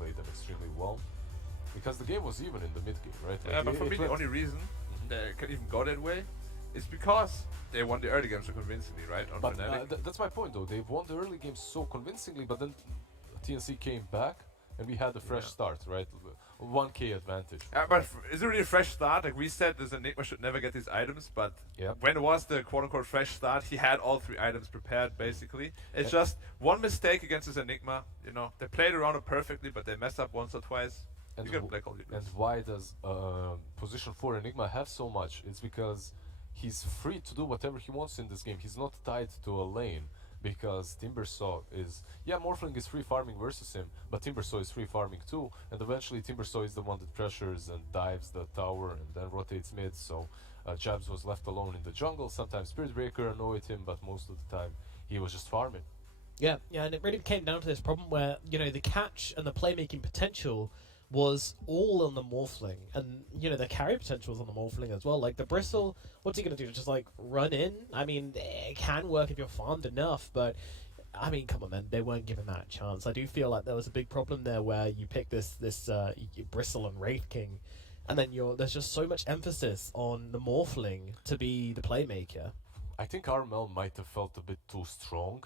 played them extremely well because the game was even in the mid game, right? Like Yeah, but for me, the only reason they can even go that way is because they won the early games so convincingly, right? On But Fnatic. that's my point, though. They've won the early games so convincingly, but then TNC came back and we had a fresh start, right? 1k advantage. But is it really a fresh start? Like we said, this Enigma should never get these items, but when it was the quote-unquote fresh start, he had all 3 items prepared, basically. It's just one mistake against this Enigma. You know, they played around it perfectly, but they messed up once or twice. And, you get Black Hole, and why does position 4 Enigma have so much? It's because he's free to do whatever he wants in this game. He's not tied to a lane. Because Timbersaw is... Yeah, Morphling is free farming versus him, but Timbersaw is free farming too, and eventually Timbersaw is the one that pressures and dives the tower and then rotates mid, so Jabs was left alone in the jungle. Sometimes Spirit Breaker annoyed him, but most of the time he was just farming. Yeah, and it really came down to this problem where, you know, the catch and the playmaking potential was all on the Morphling, and you know the carry potential was on the Morphling as well. Like the Bristle, what's he gonna do? Just like run in? I mean, it can work if you're farmed enough, but I mean, come on, man, they weren't given that chance. I do feel like there was a big problem there where you pick this Bristle and Wraith King, and then there's just so much emphasis on the Morphling to be the playmaker. I think Armel might have felt a bit too strong,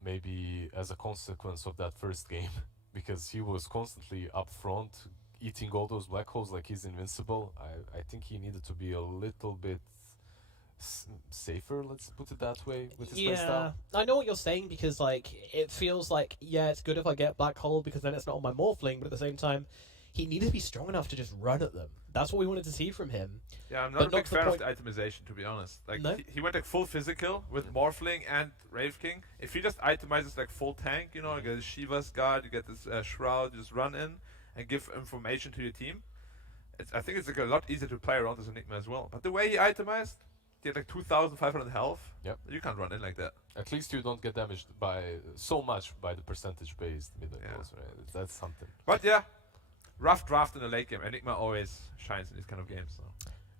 maybe as a consequence of that first game. Because he was constantly up front, eating all those black holes like he's invincible. I think he needed to be a little bit safer, let's put it that way, with his playstyle. I know what you're saying, because like it feels like, yeah, it's good if I get black hole because then it's not on my Morphling, but at the same time, he needed to be strong enough to just run at them. That's what we wanted to see from him. Yeah, I'm not a big fan of the itemization, to be honest. Like he went like full physical with Morphling and Wraith King. If he just itemizes like full tank, you know, you get a Shiva's Guard, you get this Shroud, you just run in and give information to your team. I think it's like a lot easier to play around as Enigma as well. But the way he itemized, he had like 2,500 health. Yep. You can't run in like that. At least you don't get damaged by so much by the percentage-based mid lane boss, right? That's something. But yeah, rough draft in the late game. Enigma always shines in these kind of games. So.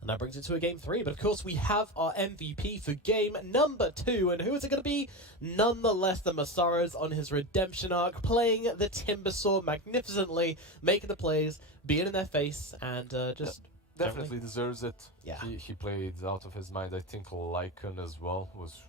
And that brings it to a game 3. But of course, we have our MVP for game number 2. And who is it going to be? None the less than Masaros on his redemption arc, playing the Timbersaw magnificently, making the plays, being in their face, and just... Definitely deserves it. Yeah. He played out of his mind. I think Lycan as well was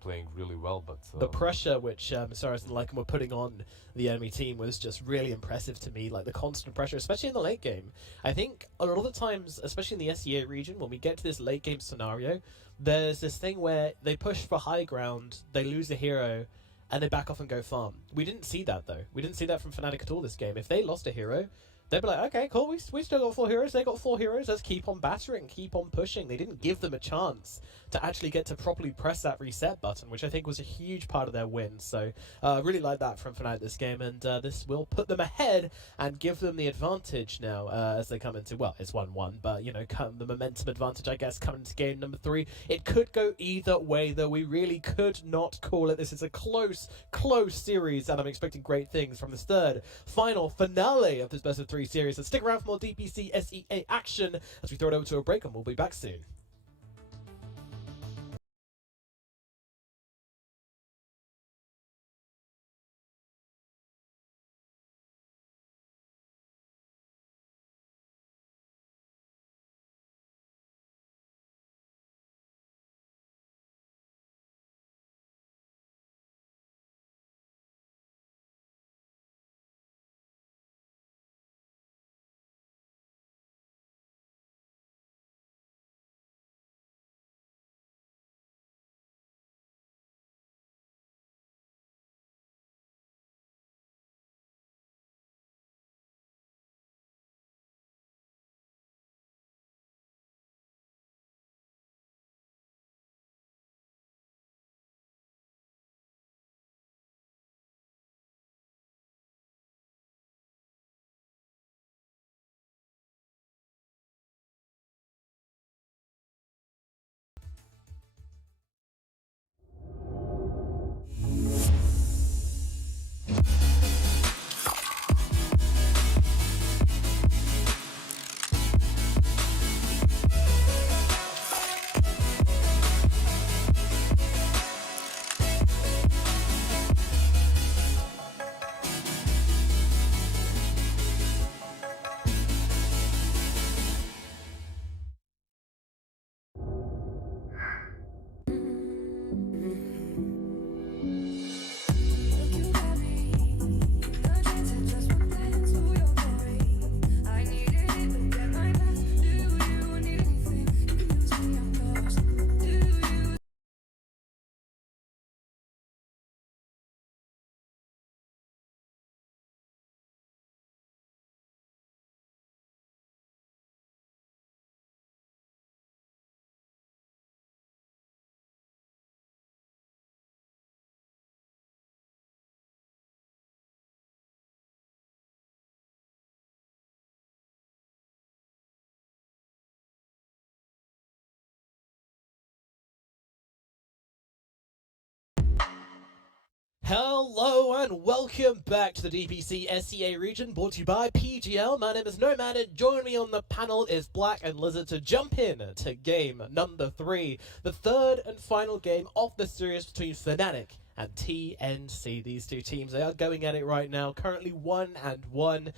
playing really well, but the pressure which Masaros and Lycan were putting on the enemy team was just really impressive to me. Like the constant pressure, especially in the late game. I think a lot of the times, especially in the SEA region, when we get to this late game scenario, there's this thing where they push for high ground, they lose a hero, and they back off and go farm. We didn't see that though. We didn't see that from Fnatic at all this game. If they lost a hero, they'd be like, okay, cool, we still got 4 heroes, they got 4 heroes, let's keep on battering, keep on pushing. They didn't give them a chance to actually get to properly press that reset button, which I think was a huge part of their win. So really like that from Fnatic this game, and this will put them ahead and give them the advantage now as they come into, well, it's 1-1, but, you know, the momentum advantage, I guess, coming into game number 3. It could go either way, though. We really could not call it. This is a close series, and I'm expecting great things from this third final finale of this best of 3 series. So stick around for more DPC SEA action as we throw it over to a break, and we'll be back soon. Hello and welcome back to the DPC SEA region, brought to you by PGL. My name is Nomad, and joining me on the panel is Black and Lizard to jump in to game number 3, the third and final game of the series between Fnatic and TNC. These two teams, they are going at it right now, currently 1-1,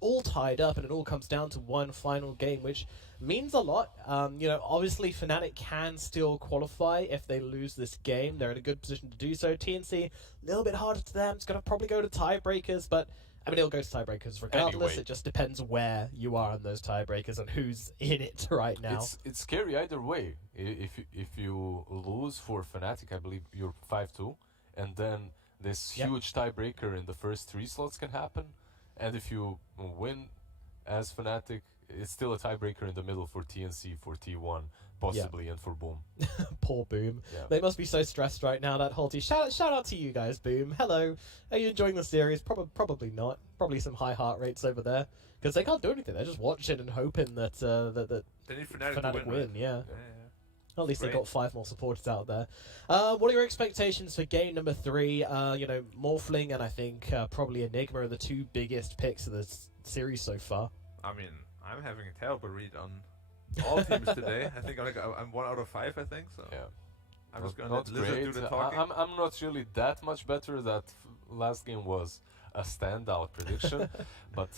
all tied up, and it all comes down to one final game, which means a lot. Obviously Fnatic can still qualify if they lose this game. They're in a good position to do so. TNC, a little bit harder to them. It's going to probably go to tiebreakers, but I mean, it'll go to tiebreakers regardless. Anyway. It just depends where you are on those tiebreakers and who's in it right now. It's scary either way. If you lose for Fnatic, I believe you're 5-2, and then this huge tiebreaker in the first 3 slots can happen. And if you win as Fnatic, it's still a tiebreaker in the middle for TNC, for T1, possibly, and for Boom. Poor Boom. Yeah. They must be so stressed right now, that whole team. Shout out to you guys, Boom. Hello. Are you enjoying the series? Probably not. Probably some high heart rates over there. Because they can't do anything. They're just watching and hoping that They need Fnatic Fnatic to win. right? Yeah. At least Great. they got 5 more supporters out there. What are your expectations for game number 3? Morphling and I think probably Enigma are the 2 biggest picks of the series so far. I mean, I'm having a terrible read on all teams today. I think I'm 1 out of 5, I think, so. Yeah. I'm just going Not to let Lizard do great. the talking. I'm not really that much better. That last game was a standout prediction, but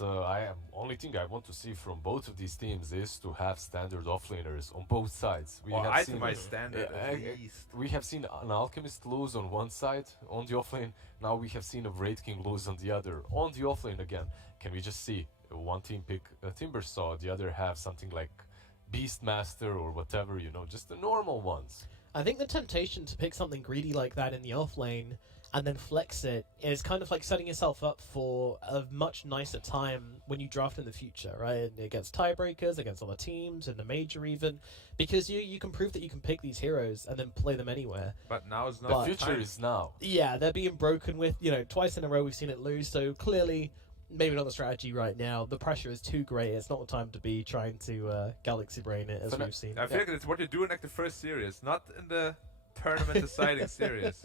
only thing I want to see from both of these teams is to have standard offlaners on both sides. Or itemized standard at least. We have seen an Alchemist lose on one side on the offlane. Now we have seen a Wraith King lose on the other on the offlane again. Can we just see one team pick a Timbersaw, the other have something like Beastmaster or whatever, just the normal ones? I think the temptation to pick something greedy like that in the offlane and then flex it is kind of like setting yourself up for a much nicer time when you draft in the future, right? Against tiebreakers, against other teams, in the major even, because you can prove that you can pick these heroes and then play them anywhere. But now is not The future is now. Yeah, they're being broken with, twice in a row we've seen it lose, so clearly maybe not the strategy right now. The pressure is too great. It's not the time to be trying to Galaxy Brain it, as we've seen. I feel like it's what you do in like the first series, not in the tournament deciding series.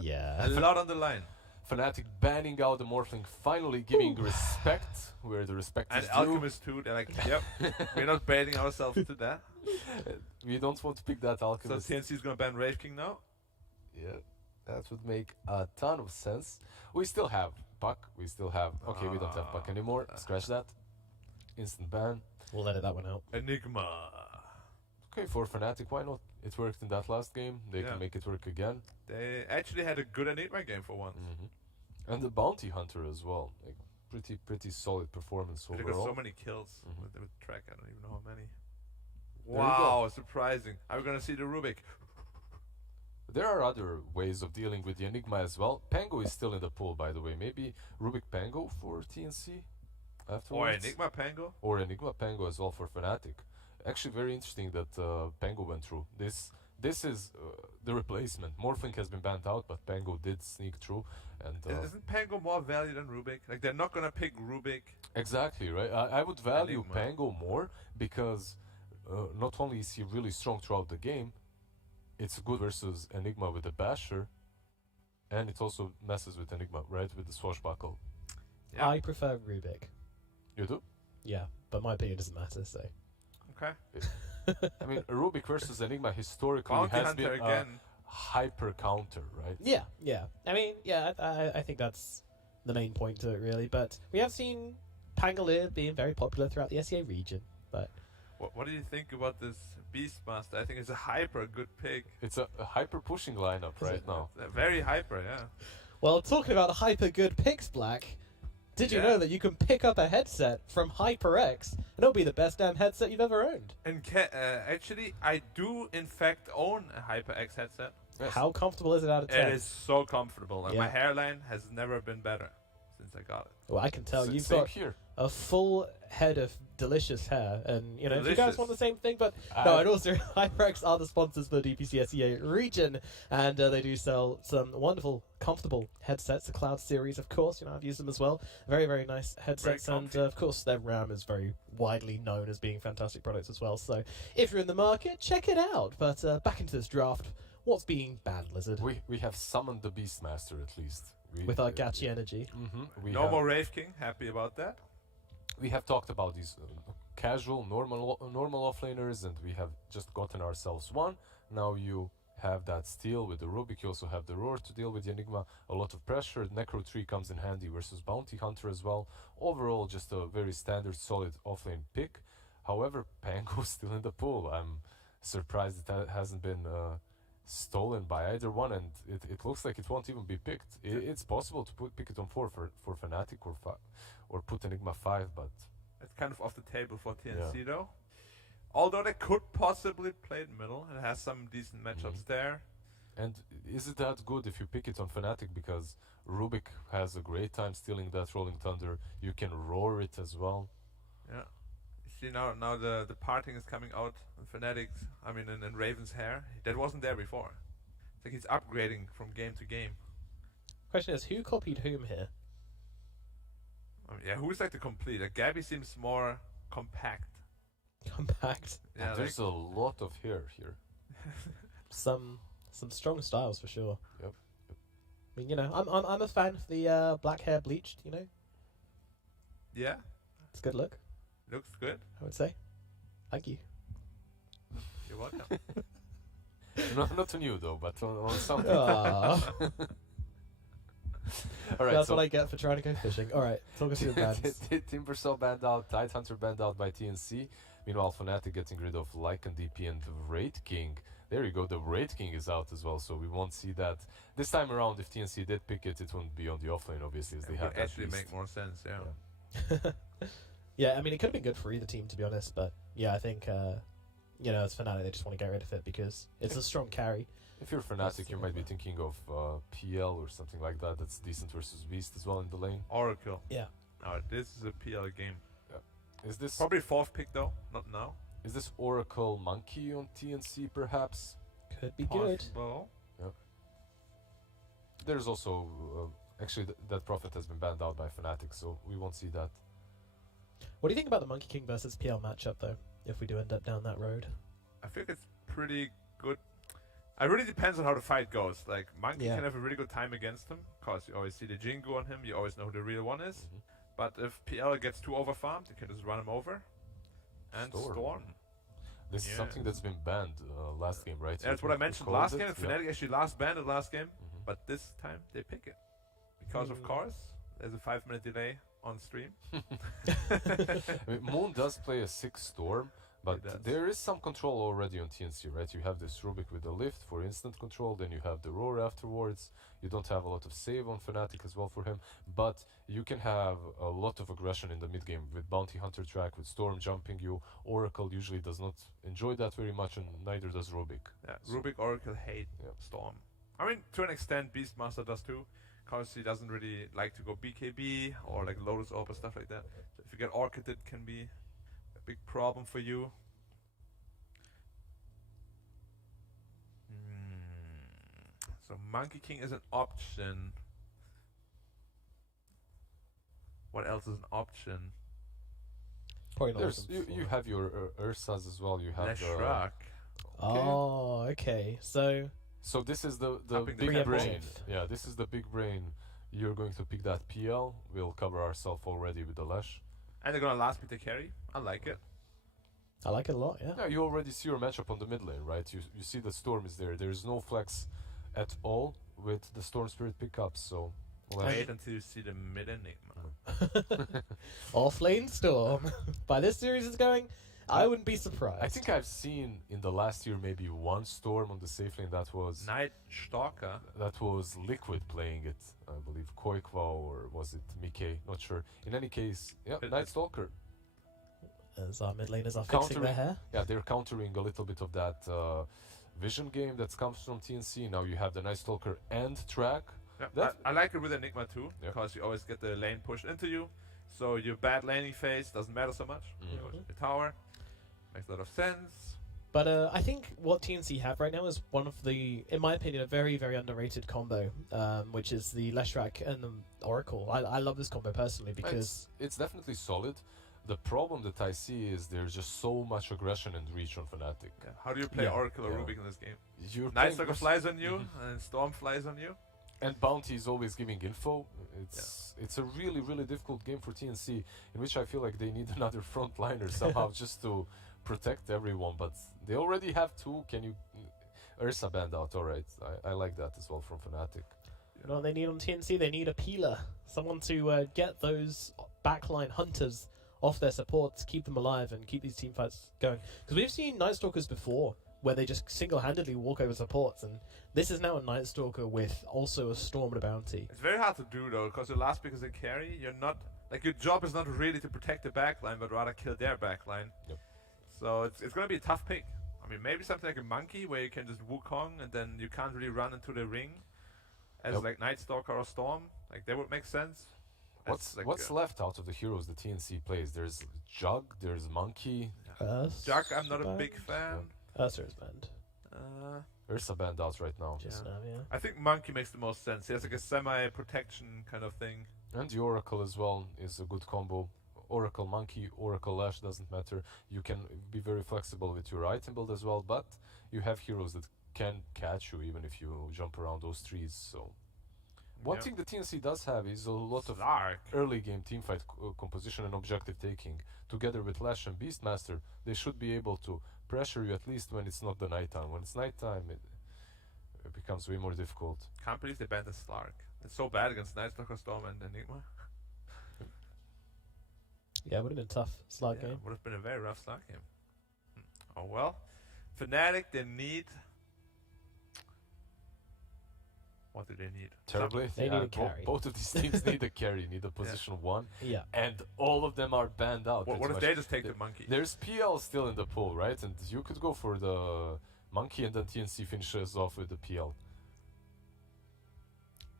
Yeah. A lot on the line. Fnatic banning out the Morphling, finally giving respect where the respect And is due. Alchemist too, they're like, yep, we're not baiting ourselves to that. We don't want to pick that So Alchemist. TNC is going to ban Wraith King now? Yeah, that would make a ton of sense. We still have Puck. We still have... Okay, we don't have Puck anymore. Scratch that. Instant ban. We'll edit that one out. Enigma. Okay, for Fnatic, why not? It worked in that last game. They Yeah. can make it work again. They actually had a good Enigma game for once. And the Bounty Hunter as well. Like, pretty solid performance They got overall. so many kills with track. I don't even know how many. There you Wow, surprising. Are we going to see the Rubik? There are other ways of dealing with the Enigma as well. Pango is still in the pool, by the way. Maybe Rubik Pango for TNC Or afterwards. Enigma Pango? Or Enigma Pango as well for Fnatic. Actually, very interesting that Pango went through. This is the replacement. Morphling has been banned out, but Pango did sneak through. And Isn't Pango more value than Rubik? Like, they're not going to pick Rubik. exactly, right? I would value Enigma. Pango more because not only is he really strong throughout the game, it's good versus Enigma with the Basher, and it also messes with Enigma, right? With the Swashbuckle. Yeah. I prefer Rubik. You do? Yeah, but my opinion doesn't matter, so. Okay. I mean, Rubik versus Enigma historically Bounty has Hunter been again. a hyper counter, right? Yeah. I mean, I think that's the main point to it, really. But we have seen Pangolier being very popular throughout the SEA region. But What do you think about this Beastmaster? I think it's a hyper good pick. It's a hyper pushing lineup right now. Very hyper, yeah. well, talking about hyper good picks, Black. Did you Yeah. know that you can pick up a headset from HyperX and it'll be the best damn headset you've ever owned? And actually, I do in fact own a HyperX headset. Yes. How comfortable is it out of 10? It is so comfortable. Like, Yeah. my hairline has never been better since I got it. Well, I can tell you've Same got here. a full head of delicious hair, and if you guys Delicious. want the same thing, but no, and also HyperX are the sponsors for the DPC SEA region, and they do sell some wonderful, comfortable headsets. The Cloud series, of course, I've used them as well. Very, very nice headsets, Very and comfy. of course, their RAM is very widely known as being fantastic products as well. So, if you're in the market, check it out. But back into this draft. What's being banned, Lizard? We have summoned the Beastmaster at least. With our Gachi energy. No more Wraith King, happy about that. We have talked about these casual, normal offlaners, and we have just gotten ourselves one. Now you have that steal with the Rubik, you also have the Roar to deal with the Enigma, a lot of pressure. Necro 3 comes in handy versus Bounty Hunter as well. Overall, just a very standard, solid offlane pick. However, Pango's still in the pool. I'm surprised that hasn't been stolen by either one, and it looks like it won't even be picked. It's possible to pick it on 4 for Fnatic or put Enigma 5, but it's kind of off the table for TNC though. Although they could possibly play it middle, and it has some decent matchups there. And is it that good if you pick it on Fnatic, because Rubik has a great time stealing that Rolling Thunder, you can roar it as well. Yeah. You see now the parting is coming out in Fnatic's, I mean in Raven's hair. That wasn't there before. It's like he's upgrading from game to game. Question is, who copied whom here? I mean, yeah, who's like the complete? Like Gabby seems more compact. Compact. Yeah, there's a lot of hair here. Some strong styles for sure. Yep. I mean, I'm a fan of the black hair bleached. Yeah. It's a good look. Looks good. I would say. Thank you. You're welcome. Not on you though, but on something. All right, that's what I get for trying to go fishing. All right, talk us through the bans. Timbersaw banned out, Tidehunter banned out by TNC. Meanwhile, Fnatic getting rid of Lycan DP and Wraith King. There you go, the Wraith King is out as well, so we won't see that. This time around, if TNC did pick it, it wouldn't be on the offlane, obviously, as they have that actually beast. make more sense, yeah. Yeah, I mean, it could have been good for either team, to be honest, but yeah, I think, as Fnatic, they just want to get rid of it because it's a strong carry. If you're Fnatic, you might be thinking of PL or something like that. That's decent versus Beast as well in the lane. Oracle. Yeah. No, this is a PL game. Is this probably 4th pick though? Not now. Is this Oracle Monkey on TNC perhaps? Could be good. Yep. There's also actually that Prophet has been banned out by Fnatic, so we won't see that. What do you think about the Monkey King versus PL matchup though? If we do end up down that road, I think it's pretty good. It really depends on how the fight goes. Like Monkey can have a really good time against him, cause you always see the Jingu on him. You always know who the real one is. But if PL gets too overfarmed, you can just run him over. And Storm. This is something that's been banned last game, right? Yeah, that's what I mentioned last game. Fnatic actually banned it last game, but this time they pick it. Because of course, there's a 5-minute delay on stream. I mean, Moon does play a 6 Storm, but there is some control already on TNC, right? You have this Rubik with the lift for instant control, then you have the Roar afterwards. You don't have a lot of save on Fnatic as well for him, but you can have a lot of aggression in the mid game with Bounty Hunter track, with Storm jumping you. Oracle usually does not enjoy that very much, and neither does Rubik. Yeah, so Rubik, Oracle hate Storm. I mean, to an extent, Beastmaster does too, because he doesn't really like to go BKB or like Lotus Orb or stuff like that. So if you get Orchid, it can be a big problem for you. So Monkey King is an option. What else is an option? You have your Ursas as well. You have Leshrac. Oh, okay. So this is the big brain. Yeah, this is the big brain. You're going to pick that PL. We'll cover ourselves already with the Lesh. And they're gonna last pick the carry. I like it. I like it a lot, yeah. Yeah, you already see your matchup on the mid lane, right? You see the Storm is there. There's no flex at all with the Storm Spirit pickups, so... Wait until you see the mid Enigma. Off-lane Storm. By this series is going, I wouldn't be surprised. I think I've seen in the last year maybe one Storm on the safe lane that was... Night Stalker. That was Liquid playing it, I believe. Koikwa or was it Mike? Not sure. In any case, yeah, Night Stalker. As our mid laners are fixing their hair. Yeah, they're countering a little bit of that vision game that comes from TNC. Now you have the Night Stalker and track. Yeah, I like it with Enigma too, because you always get the lane pushed into you. So your bad laning phase doesn't matter so much. You go to the tower. Makes a lot of sense. But I think what TNC have right now is one of the, in my opinion, a very, very underrated combo, which is the Leshrac and the Oracle. I love this combo personally because... It's definitely solid. The problem that I see is there's just so much aggression and reach on Fnatic. Yeah. How do you play Yeah. Oracle or Rubik in this game? You're Night playing Stalker most- flies on you, and Storm flies on you. And Bounty is always giving info. It's a really difficult game for TNC, in which I feel like they need another frontliner somehow just to protect everyone. But they already have two. Can you Ursa band out? All right, I like that as well from Fnatic. You know what they need on TNC? They need a peeler. Someone to get those backline hunters off their supports, keep them alive, and keep these team fights going. Because we've seen Night Stalkers before, where they just single-handedly walk over supports, and this is now a Night Stalker with also a Storm and a Bounty. It's very hard to do though, because your last pick is a carry. You're not like your job is not really to protect the backline, but rather kill their backline. Yep. So it's gonna be a tough pick. I mean, maybe something like a monkey where you can just Wukong and then you can't really run into the ring, as Yep. like Night Stalker or Storm. Like that would make sense. What's left out of the heroes the TNC plays? There's Jug, there's Monkey, Jack, I'm not a big fan. Ursa's band. Ursa band out right now. Just now, yeah. I think Monkey makes the most sense. He has like a semi-protection kind of thing. And the Oracle as well is a good combo. Oracle Monkey, Oracle Lash, doesn't matter. You can be very flexible with your item build as well, but you have heroes that can catch you even if you jump around those trees. So one Yeah. thing the TNC does have is a lot of Slark. early game teamfight composition and objective taking. Together with Lash and Beastmaster, they should be able to pressure you at least when it's not the nighttime. When it's nighttime, it becomes way more difficult. Can't believe they banned the Slark. It's so bad against Night Stalker, Storm, and Enigma. Yeah, it would have been a tough slug game. Would have been a very rough Slark game. Oh well. Fnatic, they need. What do they need? Terribly, They need a carry. both of these teams need a carry, need a position 1, Yeah. and all of them are banned out. What pretty if much. they just take The- the monkey? There's PL still in the pool, right? And you could go for the Monkey and then TNC finishes off with the PL.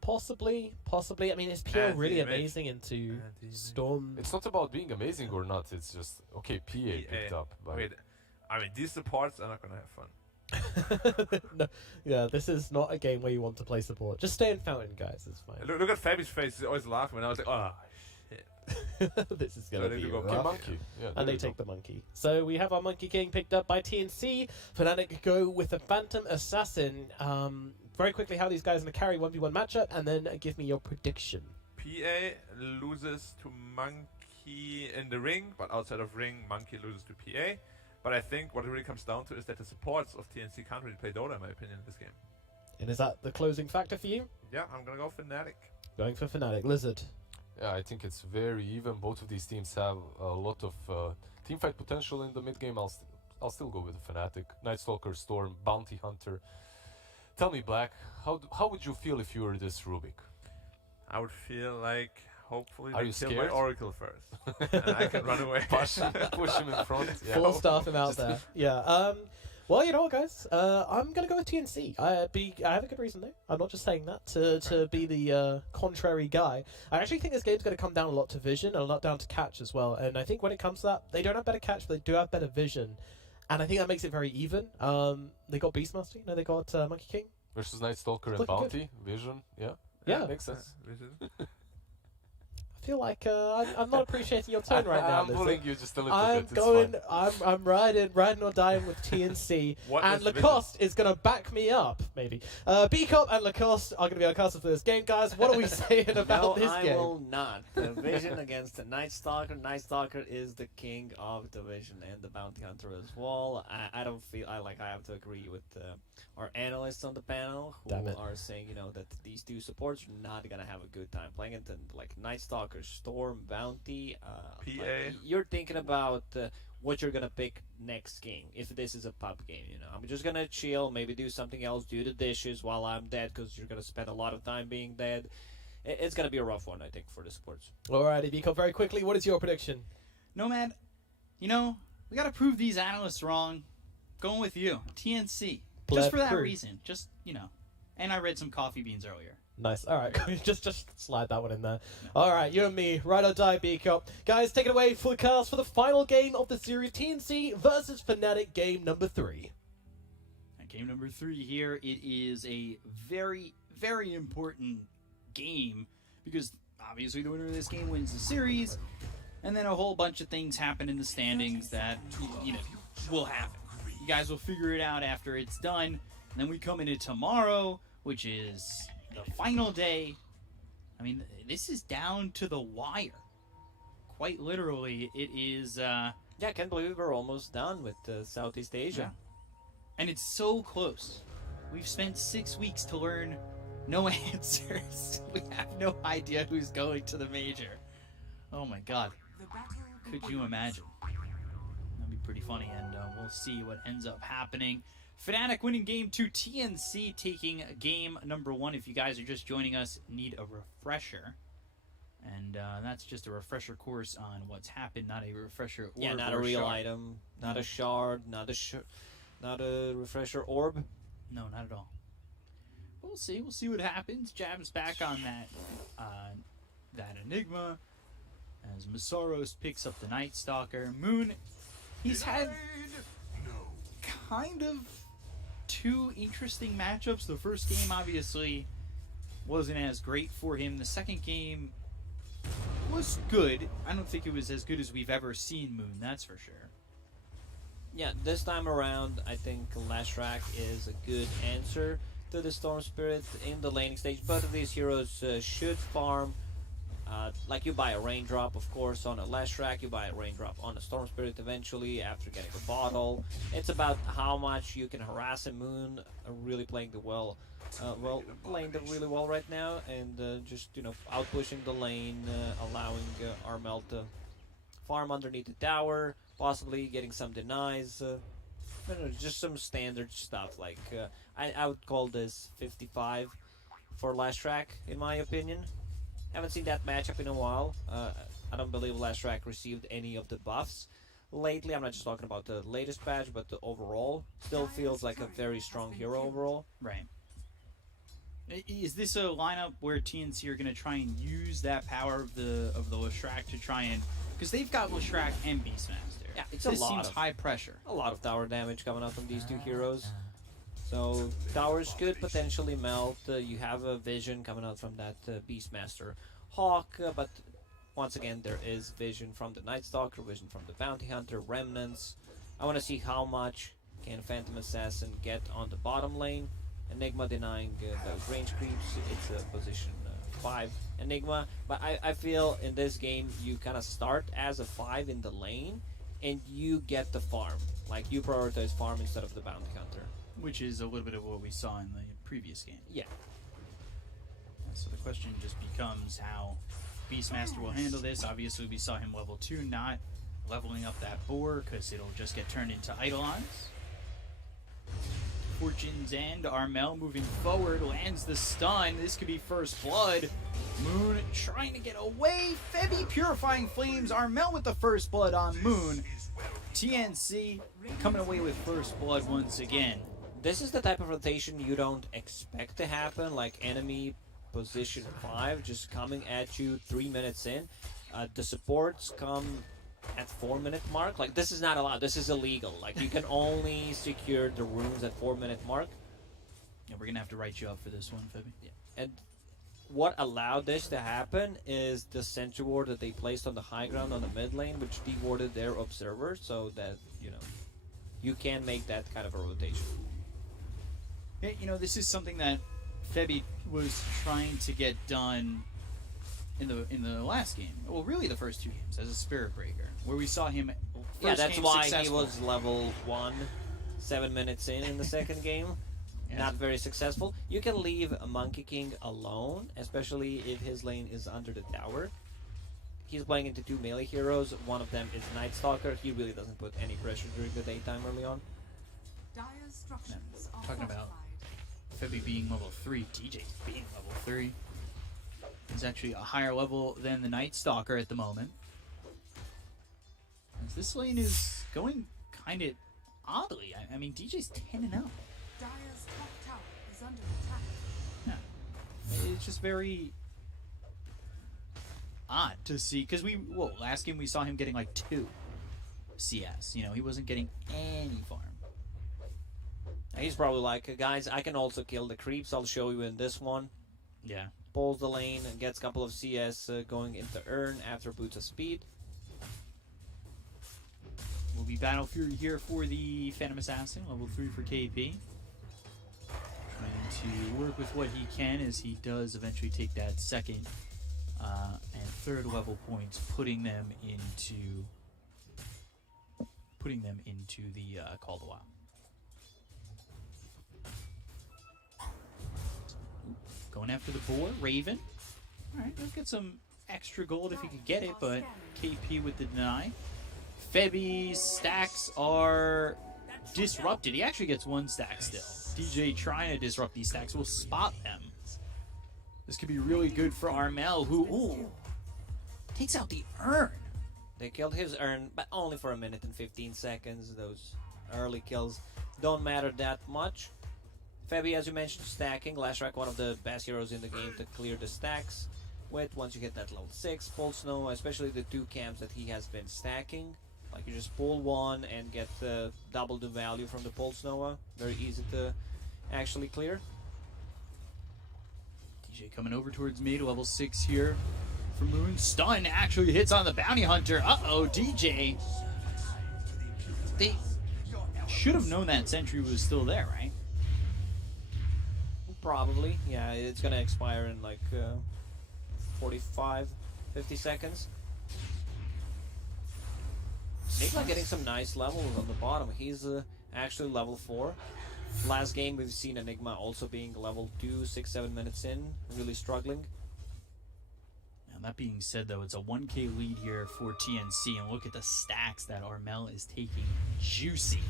Possibly. I mean, is PL And really the image. amazing into And the image. Storm? It's not about being amazing or not, it's just, okay, PA picked up. But Wait, I mean, these supports are not gonna have fun. No, yeah, this is not a game where you want to play support. Just stay in Fountain, guys. It's fine. Look at Fabi's face. He's always laughing when I was like, oh, shit. This is So gonna they be do go Okay, rough. Monkey. Yeah, And there they you take go. the monkey. So we have our Monkey King picked up by TNC. Fnatic go with the Phantom Assassin. Very quickly, how these guys are going to carry 1v1 matchup, and then give me your prediction. PA loses to Monkey in the ring, but outside of ring, Monkey loses to PA. But I think what it really comes down to is that the supports of TNC can't really play Dota, in my opinion, in this game. And is that the closing factor for you? Yeah, I'm gonna go Fnatic. Going for Fnatic. Lizard. Yeah, I think it's very even. Both of these teams have a lot of teamfight potential in the mid game. I'll still go with the Fnatic. Night Stalker, Storm, Bounty Hunter. Tell me, Black, how would you feel if you were this Rubik? I would feel like hopefully Are they you kill my scared? Oracle first, and I can run away. Push him in front. Yeah. Full staff him out there. Yeah. Well, you know what, guys? I'm going to go with TNC. I have a good reason, though. I'm not just saying that to be the contrary guy. I actually think this game's going to come down a lot to vision and a lot down to catch as well. And I think when it comes to that, they don't have better catch, but they do have better vision. And I think that makes it very even. They got Beastmaster, you know, they got Monkey King. Versus Night Stalker and Looking good. Bounty, Vision, yeah. Yeah. Makes sense. I feel like I'm not appreciating your tone right now. I'm Lizard. bullying you just a little I'm bit. going. It's fine. I'm riding or dying with TNC, What and is vision? Lacoste is going to back me up. Maybe Bcop and Lacoste are going to be our casters for this game, guys. What are we saying about this I game? will not. The Vision against the Night Stalker. Night Stalker is the king of the Vision and the Bounty Hunter as well. I don't feel I have to agree with our analysts on the panel who Damn it. are saying that these two supports are not gonna have a good time playing it. And like Night Stalker, Storm, Bounty, PA. like, you're thinking about what you're gonna pick next game if this is a pub game. I'm just gonna chill, maybe do something else, do the dishes while I'm dead because you're gonna spend a lot of time being dead. It's gonna be a rough one, I think, for the supports. Alrighty, Bcop, very quickly, what is your prediction? Nomad, we gotta prove these analysts wrong. Going with you, TNC. Pleb Just for that crew. reason. And I read some coffee beans earlier. Nice. All right, just slide that one in there. All right, you and me, ride or die, Bcop. Guys, take it away for the cast for the final game of the series, TNC versus Fnatic, game number 3. And game number 3 here, it is a very, very important game because obviously the winner of this game wins the series. And then a whole bunch of things happen in the standings that, you know, will happen. You guys will figure it out after it's done. And then we come into tomorrow, which is the final day. I mean, this is down to the wire. Quite literally, it is... Yeah, I can't believe we're almost done with Southeast Asia. Yeah. And it's so close. We've spent 6 weeks to learn no answers. We have no idea who's going to the major. Oh my god. Could you imagine? That'd be pretty funny, and we'll see what ends up happening. Fnatic winning game 2, TNC taking game number 1. If you guys are just joining us, need a refresher. And that's just a refresher course on what's happened, not a refresher orb. Yeah, not a real item, not a shard, not a refresher orb. No, not at all. We'll see. We'll see what happens. Jab's back on that Enigma. As Masaros picks up the Night Stalker. Moon, he's had kind of 2 interesting matchups. The first game obviously wasn't as great for him. The second game was good. I don't think it was as good as we've ever seen Moon, that's for sure. Yeah, this time around, I think Lashrak is a good answer to the Storm Spirit in the laning stage. Both of these heroes should farm. Like you buy a Raindrop, of course, on a Lashrak. You buy a Raindrop on a Storm Spirit eventually after getting the bottle. It's about how much you can harass a Moon, really playing the playing it really well right now, and just, you know, out pushing the lane, allowing Armel to farm underneath the tower, possibly getting some denies. I don't know, just some standard stuff. Like I would call this 55 for Lashrak, in my opinion. Haven't seen that matchup in a while. I don't believe Lashrak received any of the buffs lately. I'm not just talking about the latest patch, but the overall. Still feels like a very strong hero overall. Right. Is this a lineup where TNC are going to try and use that power of the Lashrak to try and... Because they've got Lashrak and Beastmaster. Yeah, this seems high pressure. A lot of tower damage coming out from these 2 heroes. So towers could potentially melt. You have a vision coming out from that Beastmaster Hawk, but once again there is vision from the Night Stalker, vision from the Bounty Hunter, Remnants. I want to see how much can Phantom Assassin get on the bottom lane. Enigma denying those range creeps. It's a position 5 Enigma, but I feel in this game you kind of start as a 5 in the lane and you get the farm. Like, you prioritize farm instead of the Bounty Hunter. Which is a little bit of what we saw in the previous game. Yeah. So the question just becomes how Beastmaster will handle this. Obviously, we saw him level 2, not leveling up that boar, because it'll just get turned into Eidolons. Fortune's End, Armel moving forward, lands the stun. This could be first blood. Moon trying to get away. Febby purifying flames. Armel with the first blood on Moon. TNC coming away with first blood once again. This is the type of rotation you don't expect to happen, like enemy position 5 just coming at you 3 minutes in. The supports come at 4-minute mark. Like, this is not allowed. This is illegal. Like, you can only secure the rooms at 4-minute mark. Yeah, we're gonna have to write you up for this one, Febby. Yeah. And what allowed this to happen is the sentry ward that they placed on the high ground on the mid lane, which dewarded their observer, so that, you know, you can make that kind of a rotation. Yeah, you know, this is something that Febby was trying to get done in the last game. Well, really the first 2 games as a Spirit Breaker, where we saw him. Yeah, that's why successful. he was level 1, 7 minutes in the second game. Yeah. Not very successful. You can leave a Monkey King alone, especially if his lane is under the tower. He's playing into 2 melee heroes. One of them is Night Stalker. He really doesn't put any pressure during the daytime early on. Yeah, talking about Febby being level 3, DJ being level 3. He's actually a higher level than the Night Stalker at the moment. As this lane is going kind of oddly. I mean, DJ's 10-0. Dire's top tower is under attack. Yeah. It's just very odd to see, because last game we saw him getting like 2 CS. You know, he wasn't getting any farm. He's probably like, guys, I can also kill the creeps. I'll show you in this one. Yeah. Pulls the lane and gets a couple of CS going into Urn after boots of speed. be Battle Fury here for the Phantom Assassin, level 3 for KP. Trying to work with what he can as he does eventually take that second and third level points, putting them into the Call of the Wild. Going after the boar, Raven. Alright, let's get some extra gold if he could get it, but KP with the deny. Febi's stacks are disrupted. He actually gets 1 stack still. DJ trying to disrupt these stacks will spot them. This could be really good for Armel, who takes out the urn. They killed his urn, but only for a minute and 15 seconds. Those early kills don't matter that much. Febi, as you mentioned, stacking. Lashrak, one of the best heroes in the game to clear the stacks with. Once you hit that level 6, Pulse Snow, especially the 2 camps that he has been stacking. Like you just pull 1 and get double the value from the Pulse Nova. Very easy to actually clear. DJ coming over towards mid, level 6 here for Moon. Stun actually hits on the Bounty Hunter. Uh-oh, DJ. They should have known that sentry was still there, right? Probably. Yeah, it's gonna expire in like 45, 50 seconds. Enigma getting some nice levels on the bottom. He's actually level 4. Last game we've seen Enigma also being level 2, 6-7 minutes in, really struggling. Now that being said though, it's a 1k lead here for TNC, and look at the stacks that Armel is taking. Juicy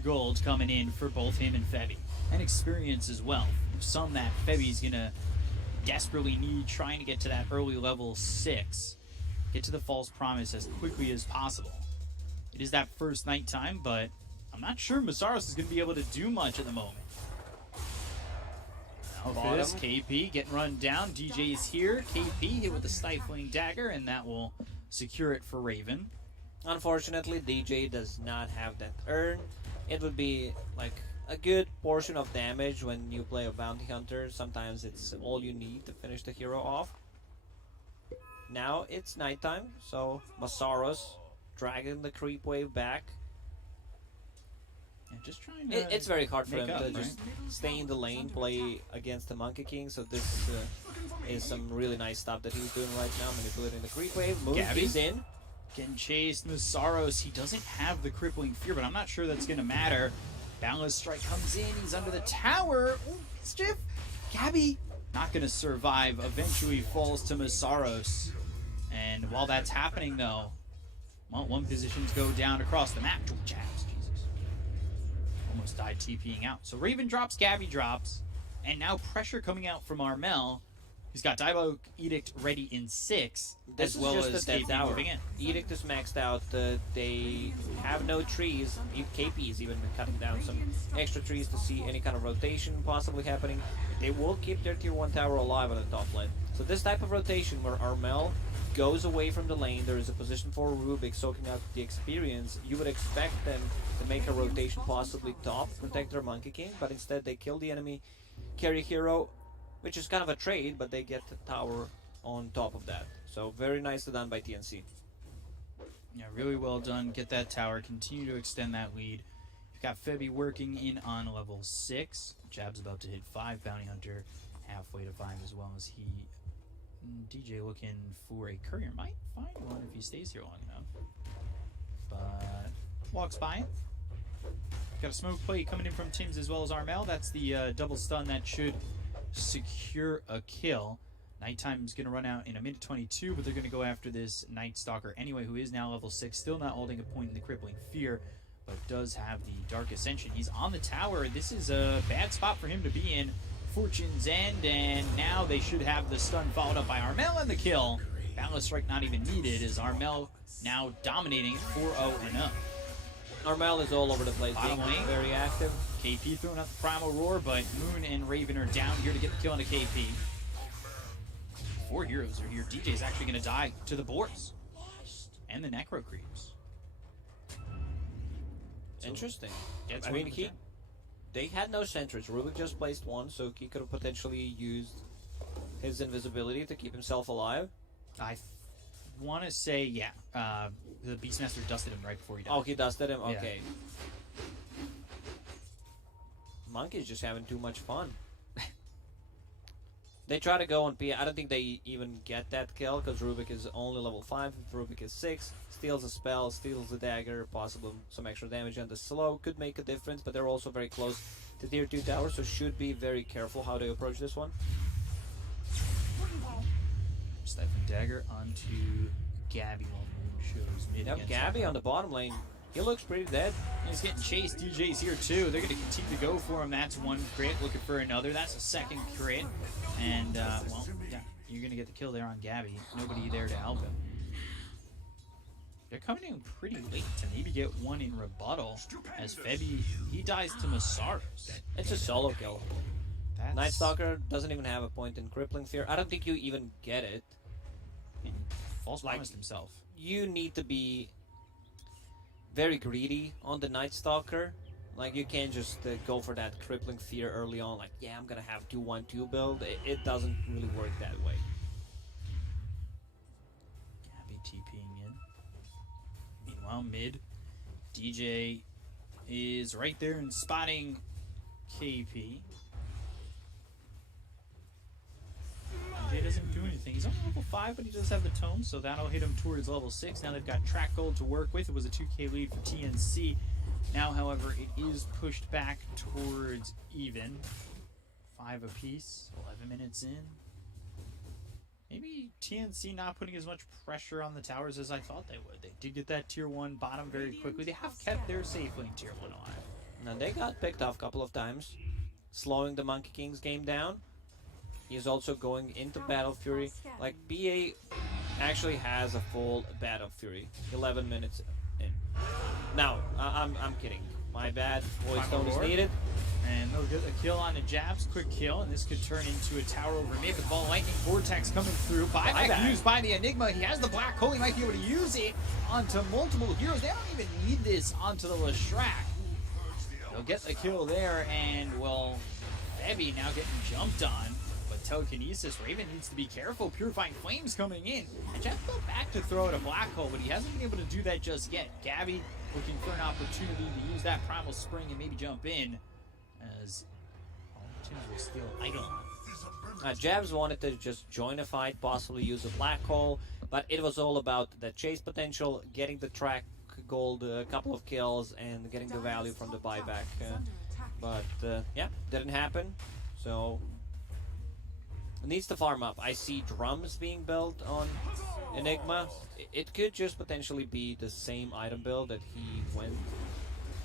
gold coming in for both him and Febi. And experience as well. Some that Febi's gonna desperately need, trying to get to that early level 6. Get to the False Promise as quickly as possible. It is that first nighttime, but I'm not sure Masaros is going to be able to do much at the moment. Now for this, KP getting run down. DJ is here. KP hit with the Stifling Dagger, and that will secure it for Raven. Unfortunately, DJ does not have that urn. It would be like a good portion of damage when you play a Bounty Hunter. Sometimes it's all you need to finish the hero off. Now it's nighttime, so Masaros dragging the creep wave back. Yeah, just trying to it's very hard for him up, to just stay in the lane, play against the Monkey King, so this is some really nice stuff that he's doing right now, manipulating the creep wave. Moon is in. Getting chased, Masaros, he doesn't have the Crippling Fear, but I'm not sure that's going to matter. Boundless Strike comes in, he's under the tower. Ooh, mischief! Gabby not going to survive, eventually falls to Masaros. And while that's happening though, well, 1 positions go down across the map. Jabs, Jesus. Almost died TPing out. So Raven drops, Gabby drops, and now pressure coming out from Armel. He's got Diabolic Edict ready in 6, This as well is just as the death KP tower. moving in. Edict is maxed out. They have no trees. KP is even cutting down some extra trees to see any kind of rotation possibly happening. They will keep their tier 1 tower alive on the top lane. So this type of rotation where Armel goes away from the lane, there is a position for Rubik soaking out the experience. You would expect them to make a rotation possibly top, protect their Monkey King, but instead they kill the enemy carry hero, which is kind of a trade, but they get the tower on top of that. So very nicely done by TNC. Yeah, really well done. Get that tower, continue to extend that lead. You've got Febi working in on level 6. Jab's about to hit 5. Bounty Hunter halfway to 5 as well as he... DJ looking for a courier. Might find one if he stays here long enough. But walks by. Got a smoke plate coming in from Tims as well as Armel. That's the double stun that should secure a kill. Nighttime's going to run out in a minute 22, but they're going to go after this Night Stalker anyway, who is now level 6. Still not holding a point in the Crippling Fear, but does have the Dark Ascension. He's on the tower. This is a bad spot for him to be in. Fortune's End, and now they should have the stun followed up by Armel and the kill. Boundless Strike not even needed, as Armel now dominating 4-0 and up. Armel is all over the place, Bottom being lane. very active. KP throwing out the Primal Roar, but Moon and Raven are down here to get the kill on the KP. 4 heroes are here. DJ's actually going to die to the Boars and the Necro Creeps. Interesting. Gets I one mean, of the they had no sentries. Rubik just placed one, so he could have potentially used his invisibility to keep himself alive. I want to say, yeah, the Beastmaster dusted him right before he died. Oh, he dusted him? Yeah. Okay. Monkey's just having too much fun. They try to go on P. I don't think they even get that kill because Rubik is only level 5. Rubik is 6. Steals a spell, steals a dagger, possibly some extra damage, and the slow could make a difference, but they're also very close to tier 2 tower, so should be very careful how they approach this one. Stifling dagger onto Gabby while Moon shows mid. Yep, against Gabby Alpha. on the bottom lane. He looks pretty dead. He's getting chased. DJ's here too. They're going to continue to go for him. That's one crit. Looking for another. That's a second crit. And, well, yeah, you're going to get the kill there on Gabby. Nobody there to help him. They're coming in pretty late to maybe get one in rebuttal. As Febby, he dies to Masaros. It's a solo kill. That's... Night Stalker doesn't even have a point in Crippling Fear. I don't think you even get it. And false Like- promised himself. You need to be very greedy on the Night Stalker. Like, you can't just go for that Crippling Fear early on. Like, yeah, I'm gonna have 2-1-2 build. It doesn't really work that way. Gabby TPing in. Meanwhile, mid, DJ is right there and spotting KP. DJ doesn't do anything. He's only level 5, but he does have the tome, so that'll hit him towards level 6. Now they've got track gold to work with. It was a 2k lead for TNC. Now, however, it is pushed back towards even. 5 apiece, 11 minutes in. Maybe TNC not putting as much pressure on the towers as I thought they would. They did get that tier 1 bottom very quickly. They have kept their safe lane tier 1 alive. Now, they got picked off a couple of times, slowing the Monkey King's game down. He's also going into Battle Fury. Like, BA actually has a full Battle Fury. 11 minutes in. Now, I'm kidding. My bad. Void Stone is needed. And they'll get a kill on the Jabs. Quick kill, and this could turn into a tower over mid with Ball Lightning Vortex coming through. Buyback used by the Enigma. He has the Black Hole. He might be able to use it onto multiple heroes. They don't even need this onto the Leshrac. They'll get the kill there, and, well, Febby now getting jumped on. But telekinesis, Raven needs to be careful. Purifying Flames coming in. And Jeff go back to throw at a Black Hole, but he hasn't been able to do that just yet. Gabby looking for an opportunity to use that Primal Spring and maybe jump in. As will steal idle. Jabs wanted to just join a fight, possibly use a Black Hole, but it was all about the chase potential, getting the track gold, a couple of kills, and getting the value from the buyback. But yeah, didn't happen. So it needs to farm up. I see drums being built on Enigma. It could just potentially be the same item build that he went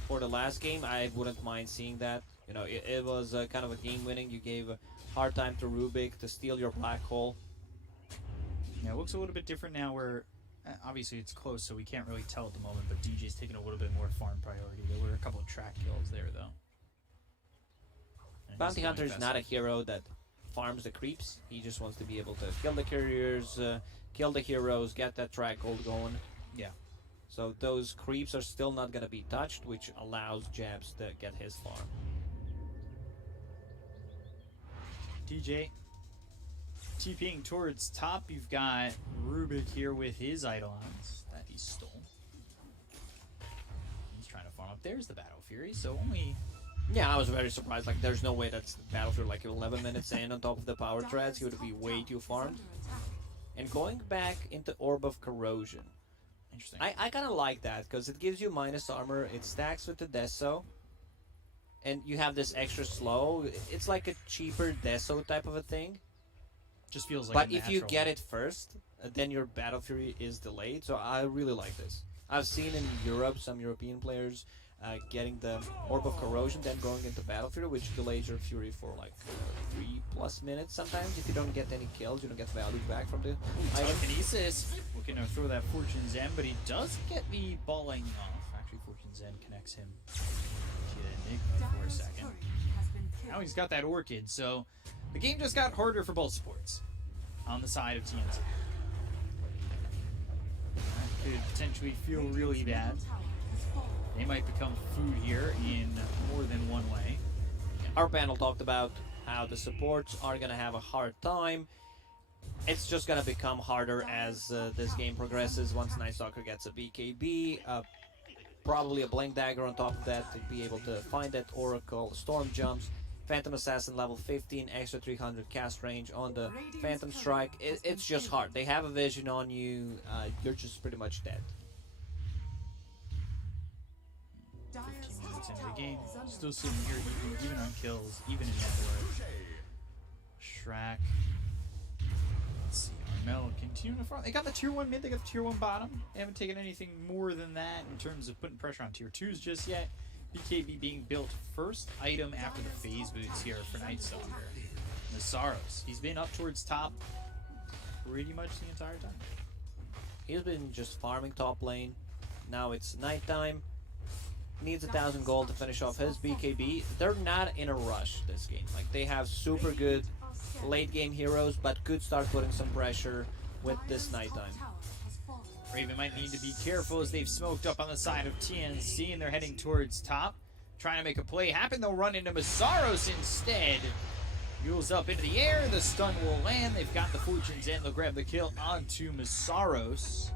for the last game. I wouldn't mind seeing that. You know, it was kind of a game winning. You gave a hard time to Rubik to steal your Black Hole. Yeah, it looks a little bit different now where obviously it's close, so we can't really tell at the moment, but DJ's taking a little bit more farm priority. There were a couple of track kills there, though. And Bounty he's Hunter going is not a fast. hero that farms the creeps. He just wants to be able to kill the couriers, kill the heroes, get that track gold going. Yeah. So those creeps are still not going to be touched, which allows Jabs to get his farm. DJ TPing towards top. You've got Rubik here with his Eidolons that he stole. He's trying to farm up. There's the Battle Fury, so only... Yeah, I was very surprised. Like, there's no way that's Battlefield like 11 minutes in on top of the power treads. He would be way too farmed. And going back into Orb of Corrosion. Interesting. I kind of like that because it gives you minus armor. It stacks with the Deso. And you have this extra slow. It's like a cheaper Deso type of a thing. Just feels like But a if you natural get one. it first, then your Battle Fury is delayed. So I really like this. I've seen in Europe some European players getting the Orb of Corrosion, then going into Battle Fury, which delays your Fury for like 3+ minutes sometimes. If you don't get any kills, you don't get value back from the item. Telekinesis looking to throw that Fortune's End, but he does get the ball lightning off. Actually, Fortune's End connects him to the Enigma for a second. Now he's got that Orchid, so the game just got harder for both supports on the side of TNC. That could potentially feel really bad. They might become food here in more than one way. Our panel talked about how the supports are going to have a hard time. It's just gonna become harder as this game progresses. Once Night Stalker gets a BKB, probably a Blink Dagger on top of that to be able to find that Oracle. Storm jumps. Phantom Assassin level 15, extra 300 cast range on the Phantom Strike. It's just hard. They have a vision on you. You're just pretty much dead. 15 minutes into the game, still sitting here even on kills, even in network. Shrek. Let's see, Armel continuing to farm. They got the tier 1 mid, they got the tier 1 bottom. They haven't taken anything more than that in terms of putting pressure on tier 2s just yet. BKB being built first item after the phase boots here for Night Stalker. Masaros, he's been up towards top pretty much the entire time. He's been just farming top lane. Now it's nighttime. Needs 1,000 gold to finish off his BKB. They're not in a rush this game. Like, they have super good late game heroes, but could start putting some pressure with this nighttime. Raven might need to be careful as they've smoked up on the side of TNC and they're heading towards top. Trying to make a play happen, they'll run into Masaros instead. Mules up into the air, the stun will land. They've got the fortunes in, they'll grab the kill onto Masaros.